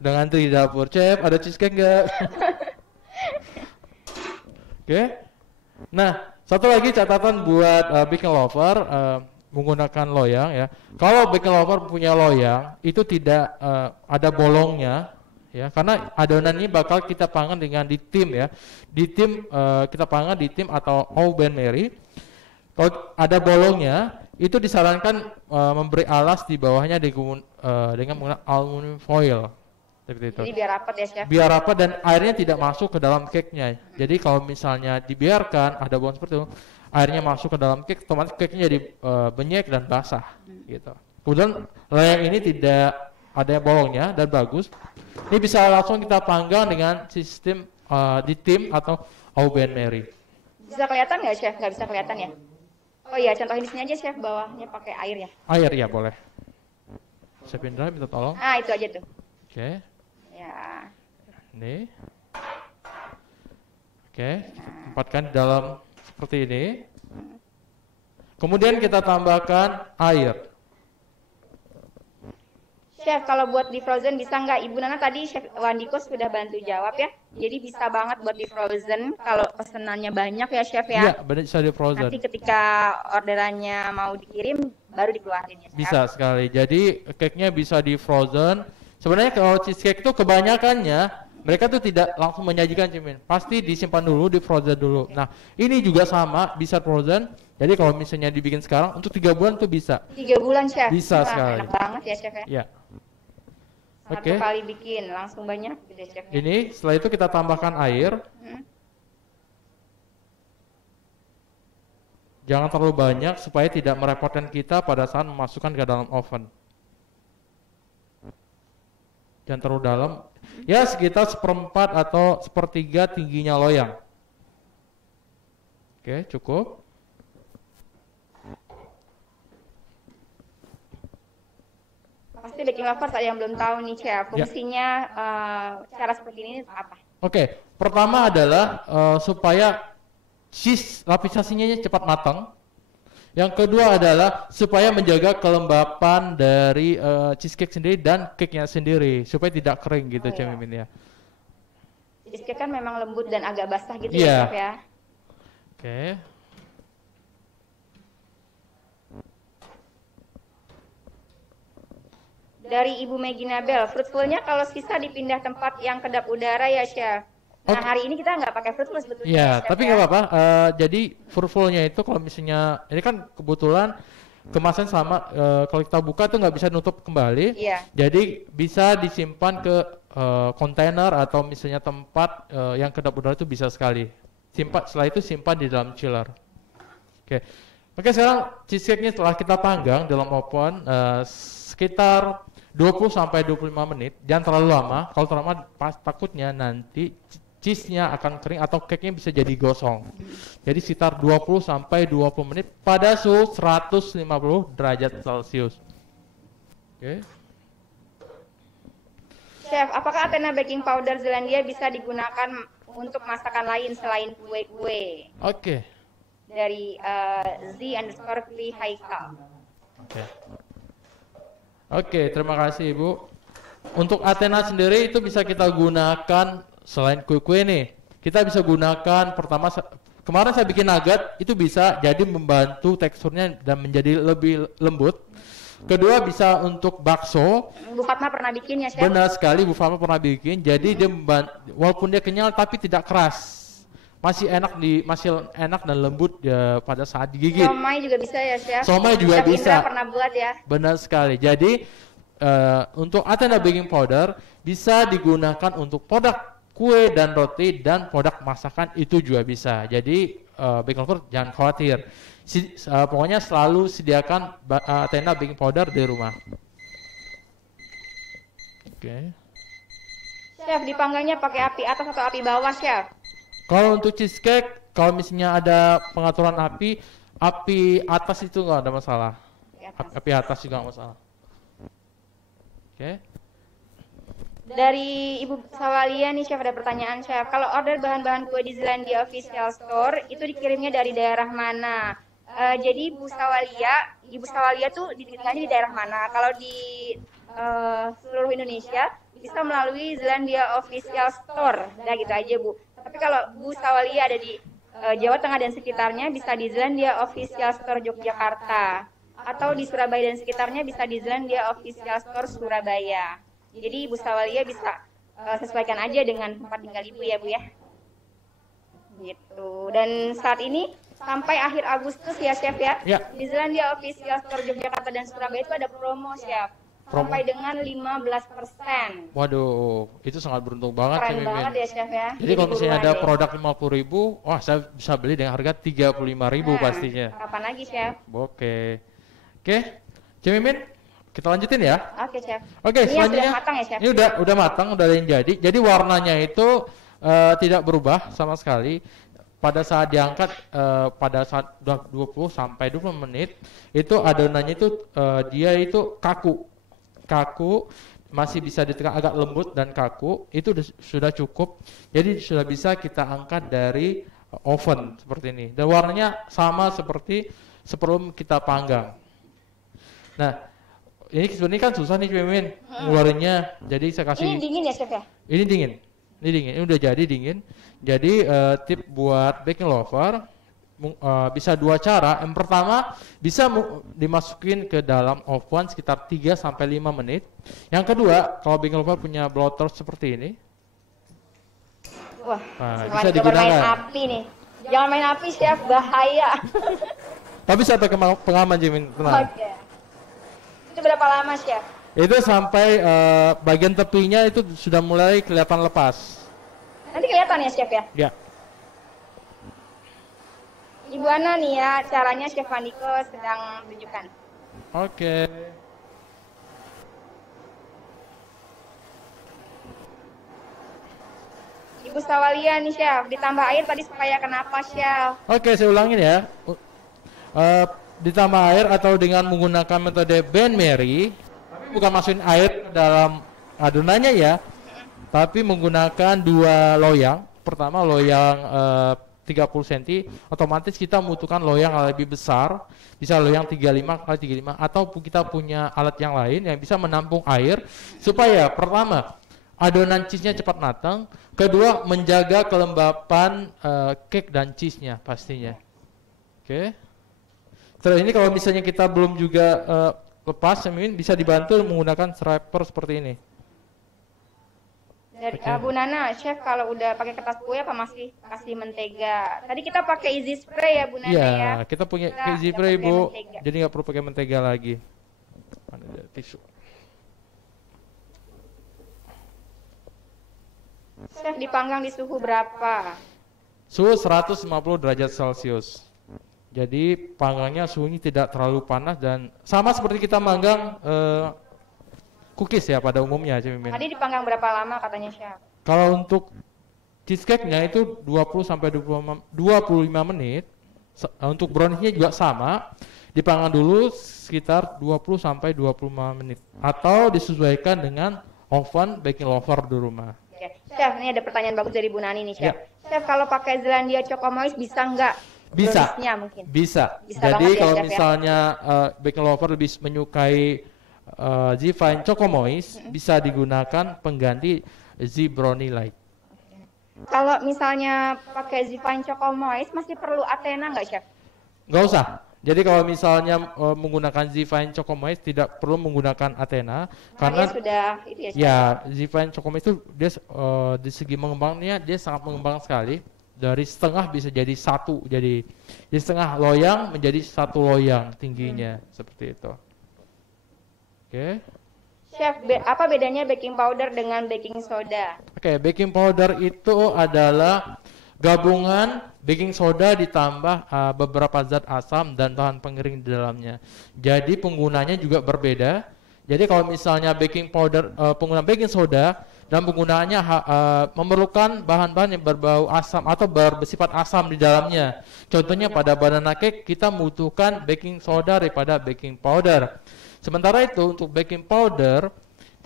Udah ngantri di dapur. Chef, ada cheesecake nggak? Oke. Nah, satu lagi catatan buat baking lover menggunakan loyang ya. Kalau baking lover punya loyang, itu tidak ada bolongnya ya, karena adonan ini bakal kita panggang dengan di tim ya. Di tim kita panggang di tim atau au ben Mary. Kalau ada bolongnya, itu disarankan memberi alas di bawahnya dengan menggunakan aluminium foil. Seperti itu. Jadi biar rapat ya Chef. Biar rapat dan airnya tidak masuk ke dalam cake-nya. Jadi kalau misalnya dibiarkan ada bolong seperti itu, airnya masuk ke dalam cake, otomatis cake-nya jadi benyek dan basah gitu. Kemudian loyang ini tidak ada bolongnya dan bagus. Ini bisa langsung kita panggang dengan sistem di tim atau au ben Mary. Bisa kelihatan nggak Chef? Nggak bisa kelihatan ya? Oh iya, contohin di sini aja Chef, bawahnya pakai air ya. Air ya boleh. Chef Indra minta tolong. Ah, itu aja tuh. Oke. Ya. Ini. Oke, tempatkan di dalam seperti ini. Kemudian kita tambahkan air. Chef, kalau buat di frozen bisa nggak? Ibu Nana tadi Chef Wandiko sudah bantu jawab ya. Jadi bisa banget buat di frozen kalau pesenannya banyak ya Chef ya. Iya, benar bisa di frozen. Nanti ketika orderannya mau dikirim baru dikeluarin ya Chef. Bisa sekali. Jadi cake-nya bisa di frozen. Sebenarnya kalau cheesecake itu kebanyakannya mereka tuh tidak langsung menyajikan cimin. Pasti disimpan dulu, di frozen dulu. Nah, ini juga sama, bisa frozen. Jadi kalau misalnya dibikin sekarang untuk 3 bulan tuh bisa. 3 bulan Chef. Bisa Wah, sekali. enak banget ya Chef ya. Ya. Satu Oke. kali bikin langsung banyak gitu ya Chef. Ya. Ini setelah itu kita tambahkan air. Jangan terlalu banyak supaya tidak merepotkan kita pada saat memasukkan ke dalam oven. Jangan terlalu dalam. Ya sekitar 1/4 atau 1/3 tingginya loyang. Oke, cukup. Pasti baking lovers ada yang belum tahu nih Chef. Fungsinya cara seperti ini apa? Oke, pertama adalah supaya cheese lapisasinya cepat matang. Yang kedua adalah supaya menjaga kelembapan dari cheesecake sendiri dan cake-nya sendiri supaya tidak kering gitu cemiminnya. Cheesecake kan memang lembut dan agak basah gitu Iya. ya Chef ya. Oke. Dari Ibu Megi Nabel, fruitfulnya kalau sisa dipindah tempat yang kedap udara ya Chef. Nah hari ini kita nggak pakai fruitful sebetulnya. Ya, Chef, tapi nggak apa-apa. Jadi fruitfulnya itu kalau misalnya ini kan kebetulan kemasan sama, kalau kita buka tuh nggak bisa nutup kembali. Iya. Jadi bisa disimpan ke kontainer atau misalnya tempat yang kedap udara itu bisa sekali. Setelah itu simpan di dalam chiller. Oke, sekarang cheesecake-nya setelah kita panggang dalam oven sekitar 20 sampai 25 menit. Jangan terlalu lama. Kalau terlalu lama takutnya nanti cheese-nya akan kering atau cake-nya bisa jadi gosong. Jadi sekitar 20 sampai 20 menit pada suhu 150 derajat Celcius. Oke. Chef, apakah Athena baking powder Zealandia bisa digunakan untuk masakan lain selain kue-kue? Oke. Dari Z_Free Haikal. Oke, terima kasih Ibu. Untuk Athena sendiri itu bisa kita gunakan selain kue-kue nih. Kita bisa gunakan pertama kemarin saya bikin nugget itu bisa jadi membantu teksturnya dan menjadi lebih lembut. Kedua bisa untuk bakso. Bu Fatma pernah bikin ya, Chef? Benar sekali, Bu Fatma pernah bikin. Jadi dia walaupun dia kenyal tapi tidak keras. Masih enak dan lembut ya, pada saat digigit. Somai juga bisa ya, Chef? Somai juga Chef bisa. Indra pernah buat ya? Benar sekali. Jadi untuk Athena baking powder bisa digunakan untuk produk kue dan roti dan produk masakan itu juga bisa. Jadi baking lover jangan khawatir. Pokoknya selalu sediakan Athena baking powder di rumah. Oke. Chef, dipanggangnya pakai api atas atau api bawah, Chef? Kalau untuk cheesecake, kalau misalnya ada pengaturan api atas itu nggak ada masalah. Api atas juga nggak masalah. Oke. Dari Ibu Sawalia nih, Chef, ada pertanyaan, Chef. Kalau order bahan-bahan kue di Zealandia Official Store, itu dikirimnya dari daerah mana? Jadi Ibu Sawalia tuh dikirimnya di daerah mana? Kalau di seluruh Indonesia, bisa melalui Zealandia Official Store. Nah, gitu aja, Bu. Tapi kalau Bu Sawalia ada di Jawa Tengah dan sekitarnya, bisa di Zealandia Official Store Yogyakarta. Atau di Surabaya dan sekitarnya bisa di Zealandia Official Store Surabaya. Jadi Ibu Sawalia bisa sesuaikan aja dengan tempat tinggal Ibu ya, Bu ya. Gitu. Dan saat ini sampai akhir Agustus ya, Chef ya. Ya. Di Zealandia Official Store Yogyakarta dan Surabaya itu ada promo, Chef. Sampai dengan 15%. Waduh, itu sangat beruntung banget Keren sih Mimin. banget ya, Chef ya. Jadi kalau misalnya ada produk 50.000, wah saya bisa beli dengan harga 35.000 pastinya. Kapan lagi, Chef? Oke. Cik Mimin, kita lanjutin ya. Oke, Chef. Oke, Ini selanjutnya. sudah matang ya, Chef? Ini udah matang, udah ada yang jadi. Jadi warnanya itu tidak berubah sama sekali. Pada saat diangkat, pada saat 20 sampai 20 menit, itu adonannya itu dia itu kaku, masih bisa ditekan agak lembut dan kaku. Itu sudah cukup. Jadi sudah bisa kita angkat dari oven seperti ini. Dan warnanya sama seperti sebelum kita panggang. Nah, ini sebenarnya kan susah nih Mimin ngeluarinnya. Jadi saya kasih. Ini dingin ya, Chef ya? Ini dingin. Ini udah jadi dingin. Jadi tip buat baking lover bisa dua cara. Yang pertama bisa dimasukin ke dalam oven sekitar 3 sampai 5 menit. Yang kedua, kalau baking lover punya blower seperti ini. Wah, bisa digunakan. Main api nih. Jangan main api, Chef, bahaya. Tapi saya pakai pengaman Jimin, tenang. Oke. Itu berapa lama, Chef? Itu sampai bagian tepinya itu sudah mulai kelihatan lepas. Nanti kelihatan ya, Chef ya? Ya. Ibu Ana nih ya, caranya Chef Andiko sedang tunjukkan. Oke. Ibu Sawalia nih, Chef. Ditambah air tadi supaya kenapa, Chef? Oke, saya ulangin ya. Ditambah air atau dengan menggunakan metode Ben Mary, tapi bukan masukin air ke dalam adonannya ya, tapi menggunakan 2 loyang. Pertama loyang 30 cm, otomatis kita membutuhkan loyang yang lebih besar, bisa loyang 35 kali 35, atau kita punya alat yang lain yang bisa menampung air supaya pertama adonan cheese-nya cepat matang, kedua menjaga kelembapan cake dan cheese-nya pastinya. Oke. Terus ini kalau misalnya kita belum juga lepas, Mimin bisa dibantu menggunakan striper seperti ini. Dari Bu Nana, chef kalau udah pakai kertas kue apa masih kasih mentega? Tadi kita pakai easy spray ya Bu Nana ya. Iya, kita punya easy spray Bu, jadi nggak perlu pakai mentega lagi. Ada tisu. Chef dipanggang di suhu berapa? Suhu 150 derajat Celcius. Jadi panggangnya suhunya tidak terlalu panas dan sama seperti kita manggang cookies ya pada umumnya aja Mimin. Tadi dipanggang berapa lama katanya chef? Kalau untuk cheesecake-nya itu 20 sampai 25 menit. Untuk brownies-nya juga sama. Dipanggang dulu sekitar 20 sampai 25 menit atau disesuaikan dengan oven baking lover di rumah. Oke. Chef, ini ada pertanyaan bagus dari Bu Nani nih chef. Chef kalau pakai Zelandia Choco Moist bisa nggak? Bisa. Mungkin. Bisa. Bisa Jadi banget ya, kalau chef, misalnya baking lover lebih menyukai Z-Fine Choco Moist, bisa digunakan pengganti Z Brownie Light. Kalau misalnya pakai Z-Fine Choco Moist masih perlu Athena nggak chef? Nggak usah. Jadi kalau misalnya menggunakan Z-Fine Choco Moist tidak perlu menggunakan Athena karena sudah itu ya chef. Ya, Z-Fine Choco Moist itu dia di segi mengembangnya dia sangat mengembang sekali. Dari setengah bisa jadi satu, jadi setengah loyang menjadi satu loyang tingginya seperti itu. Oke. Chef, apa bedanya baking powder dengan baking soda? Oke, baking powder itu adalah gabungan baking soda ditambah beberapa zat asam dan bahan pengering di dalamnya. Jadi penggunanya juga berbeda. Jadi kalau misalnya baking powder, penggunaan baking soda dan penggunaannya memerlukan bahan-bahan yang berbau asam atau bersifat asam di dalamnya. Contohnya pada banana cake kita membutuhkan baking soda daripada baking powder. Sementara itu untuk baking powder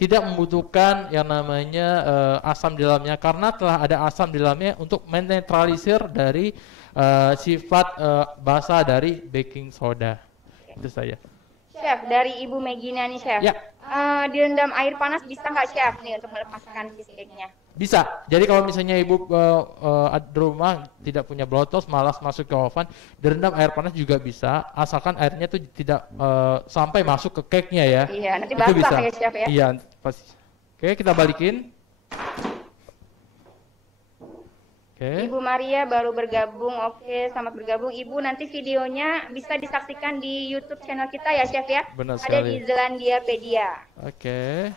tidak membutuhkan yang namanya asam di dalamnya karena telah ada asam di dalamnya untuk menetralisir dari sifat basa dari baking soda. Itu saja. Chef, dari Ibu Megina nih chef. Ya. Direndam air panas bisa nggak chef nih untuk melepaskan cheesecake-nya? Bisa. Jadi kalau misalnya ibu di rumah tidak punya blotos, malas masuk ke oven, direndam air panas juga bisa, asalkan airnya tuh tidak sampai masuk ke cake-nya ya. Iya, nanti Itu basah bisa. ya chef ya. Iya, pasti. Oke, kita balikin. Oke. Ibu Maria baru bergabung. Oke, selamat bergabung Ibu. Nanti videonya bisa disaksikan di YouTube channel kita ya chef ya. Benar Ada sekali. di Zelandiapedia. Oke.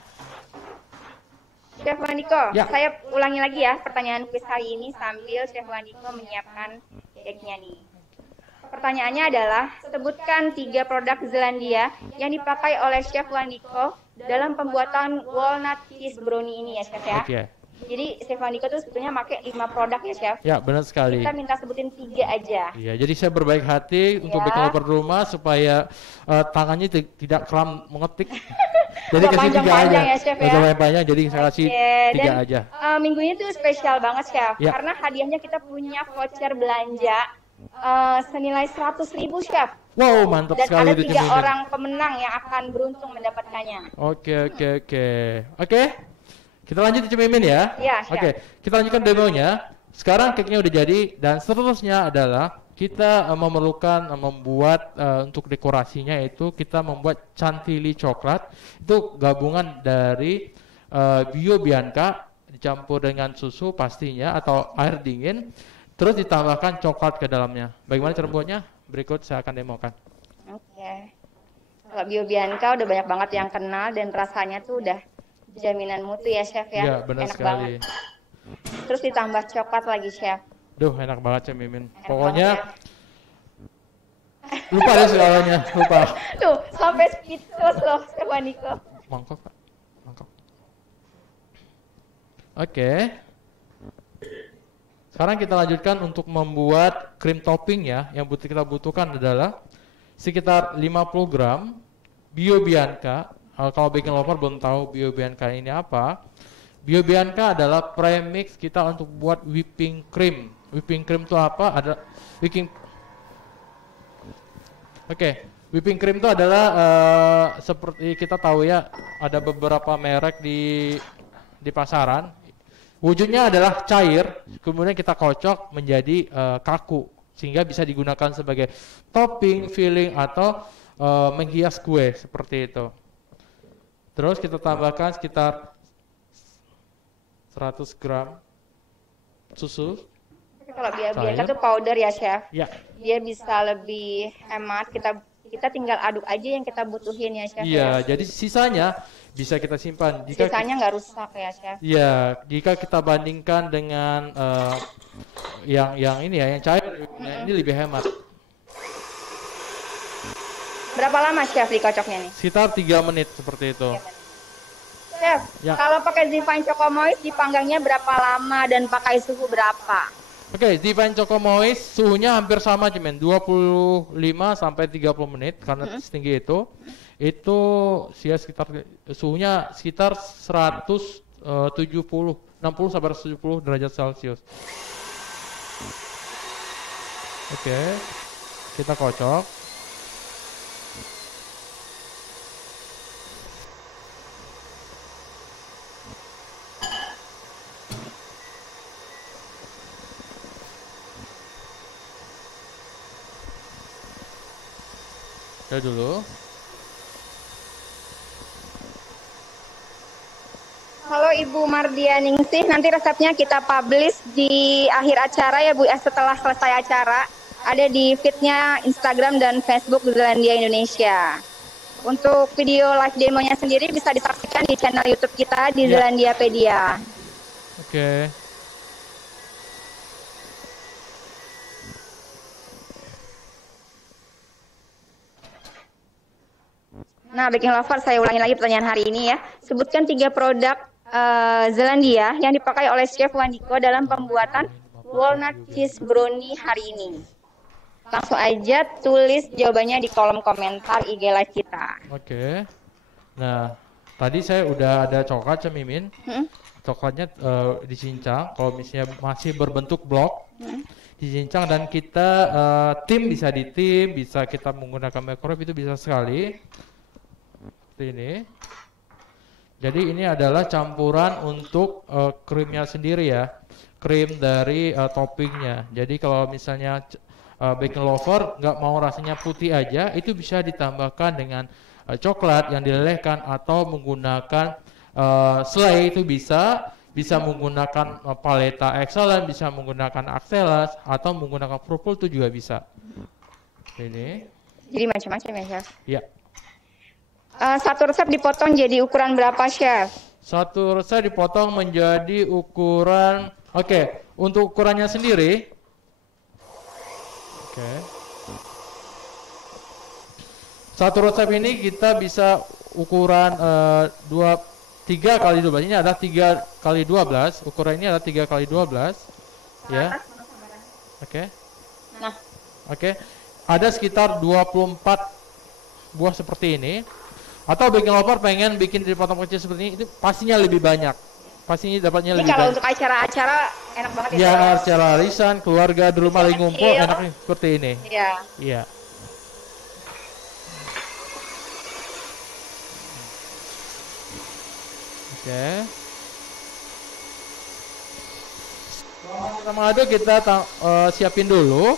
Chef Wandiko, Ya. saya ulangi lagi ya pertanyaan quiz hari ini sambil Chef Wandiko menyiapkan cake-nya nih. Pertanyaannya adalah, sebutkan 3 produk Zelandia yang dipakai oleh Chef Wandiko dalam pembuatan walnut cheese brownie ini ya Chef ya. Oke. Jadi Chef Wandiko tuh sebetulnya pakai 5 produk ya Chef. Ya, benar sekali. Kita minta sebutin 3 aja. Iya, jadi saya berbaik hati untuk Ya. baking lover rumah supaya tangannya tidak kram mengetik. Jadi Nggak kasih 3 aja. panjang-panjang ya, Chef, ya. Nggak panjang, jadi saya kasih 3 dan aja. minggu ini tuh spesial banget Chef, Ya. karena hadiahnya kita punya voucher belanja senilai 100.000 Chef. Wow, mantap Dan sekali ada itu 3 Mimin. orang pemenang yang akan beruntung mendapatkannya. Oke. Kita lanjut Cik Mimin ya. Iya, siap. Oke, kita lanjutkan demonya. Sekarang cake-nya udah jadi dan seterusnya adalah kita memerlukan membuat untuk dekorasinya itu kita membuat chantilly coklat. Itu gabungan dari Bio Bianca dicampur dengan susu pastinya atau air dingin. Terus ditambahkan coklat ke dalamnya. Bagaimana cara buatnya? Berikut saya akan demokan. Oke. Kalau Bio Bianca udah banyak banget yang kenal dan rasanya tuh udah jaminan mutu ya Chef ya. Iya, benar Enak sekali. banget. Terus ditambah coklat lagi Chef. Duh, enak banget Cik Mimin. Enak Pokoknya banget, lupa deh segalanya, lupa. Tuh, sampai speechless loh Chef Wandiko. Mangkok, Pak. Mangkok. Oke. Sekarang kita lanjutkan untuk membuat krim topping ya. Yang kita butuhkan adalah sekitar 50 gram Bio Bianca. Kalau baking lover belum tahu Bio Bianca ini apa. Bio Bianca adalah premix kita untuk buat whipping cream. Whipping cream itu apa? Ada whipping cream itu adalah seperti kita tahu ya, ada beberapa merek di pasaran. Wujudnya adalah cair, kemudian kita kocok menjadi kaku sehingga bisa digunakan sebagai topping, filling atau menghias kue seperti itu. Terus kita tambahkan sekitar 100 gram susu. Kalau biarkan tuh powder ya chef. Ya. Dia bisa lebih hemat. Kita tinggal aduk aja yang kita butuhin ya chef. Iya, jadi sisanya bisa kita simpan. Sisanya nggak rusak ya chef. Iya, jika kita bandingkan dengan yang ini ya, yang cair, ini lebih hemat. Berapa lama chef dikocoknya nih? Sekitar 3 menit seperti itu. Chef, Ya. kalau pakai Zivine Choco Moist dipanggangnya berapa lama dan pakai suhu berapa? Oke, Zivine Choco Moist suhunya hampir sama cuman 25 sampai 30 menit karena setinggi itu. Itu sekitar suhunya sekitar 170, 60 sampai 170 derajat Celcius. Oke. Kita kocok. Dulu. Halo Ibu Mardia Ningsih, nanti resepnya kita publish di akhir acara ya Bu, setelah selesai acara. Ada di feednya Instagram dan Facebook Zealandia Indonesia. Untuk video live demonya sendiri bisa disaksikan di channel YouTube kita di Zealandiapedia. Oke. Nah, Baking Lover, saya ulangi lagi pertanyaan hari ini ya. Sebutkan 3 produk Zealandia yang dipakai oleh Chef Wandiko dalam pembuatan walnut cheese brownie hari ini. Langsung aja tulis jawabannya di kolom komentar IG live kita. Oke. Nah, tadi saya udah ada coklat Mimin. Coklatnya dicincang. Kalau misalnya masih berbentuk blok, dicincang dan kita tim bisa ditim, bisa kita menggunakan microwave itu bisa sekali. Seperti ini. Jadi ini adalah campuran untuk krimnya sendiri ya, krim dari toppingnya. Jadi kalau misalnya Baking Lover nggak mau rasanya putih aja, itu bisa ditambahkan dengan coklat yang dilelehkan atau menggunakan selai itu bisa menggunakan paleta excellent, bisa menggunakan axelas atau menggunakan purple itu juga bisa. Ini. Jadi macam-macam ya chef. Ya. Satu resep dipotong jadi ukuran berapa chef? Satu resep dipotong menjadi ukuran, untuk ukurannya sendiri. Satu resep ini kita bisa ukuran 3 kali 12. Ini ada 3 kali 12. Ukuran ini ada 3 kali 12. Ya. Nah. Ada sekitar 24 buah seperti ini. Atau Baking Lover pengen bikin dipotong kecil seperti ini, itu pastinya lebih banyak. Pastinya dapatnya lebih banyak. Ini kalau untuk acara-acara enak banget ya. Ya, acara arisan, keluarga di rumah lagi ngumpul, enaknya seperti ini. Iya. Iya. Oke. Kita mengaduk, kita siapin dulu.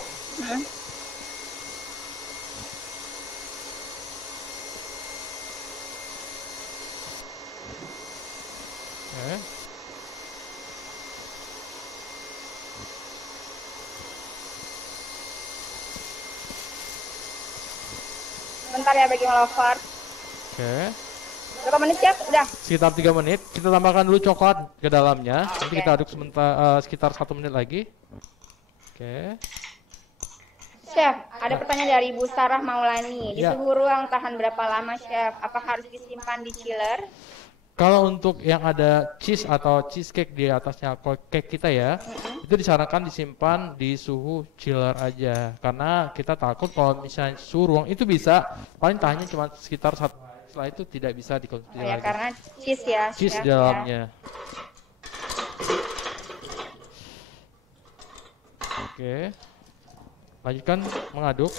Bentar ya Baking Lover. Berapa menit chef? Udah. Sekitar 3 menit. Kita tambahkan dulu coklat ke dalamnya. Nanti kita aduk sekitar 1 menit lagi. Chef, ada pertanyaan dari Ibu Sarah Maulani. Di suhu ruang tahan berapa lama chef? Apa harus disimpan di chiller? Kalau untuk yang ada cheese atau cheesecake di atasnya cake kita ya, itu disarankan disimpan di suhu chiller aja. Karena kita takut kalau misalnya suhu ruang itu bisa paling tahannya cuma sekitar 1 hari. Setelah itu tidak bisa dikonsumsi lagi. Karena cheese ya. Cheese di dalamnya. Lanjutkan mengaduk.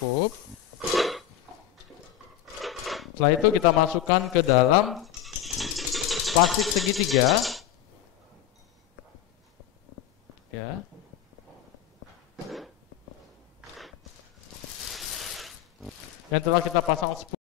cukup. Setelah itu kita masukkan ke dalam plastik segitiga. Ya. Yang telah kita pasang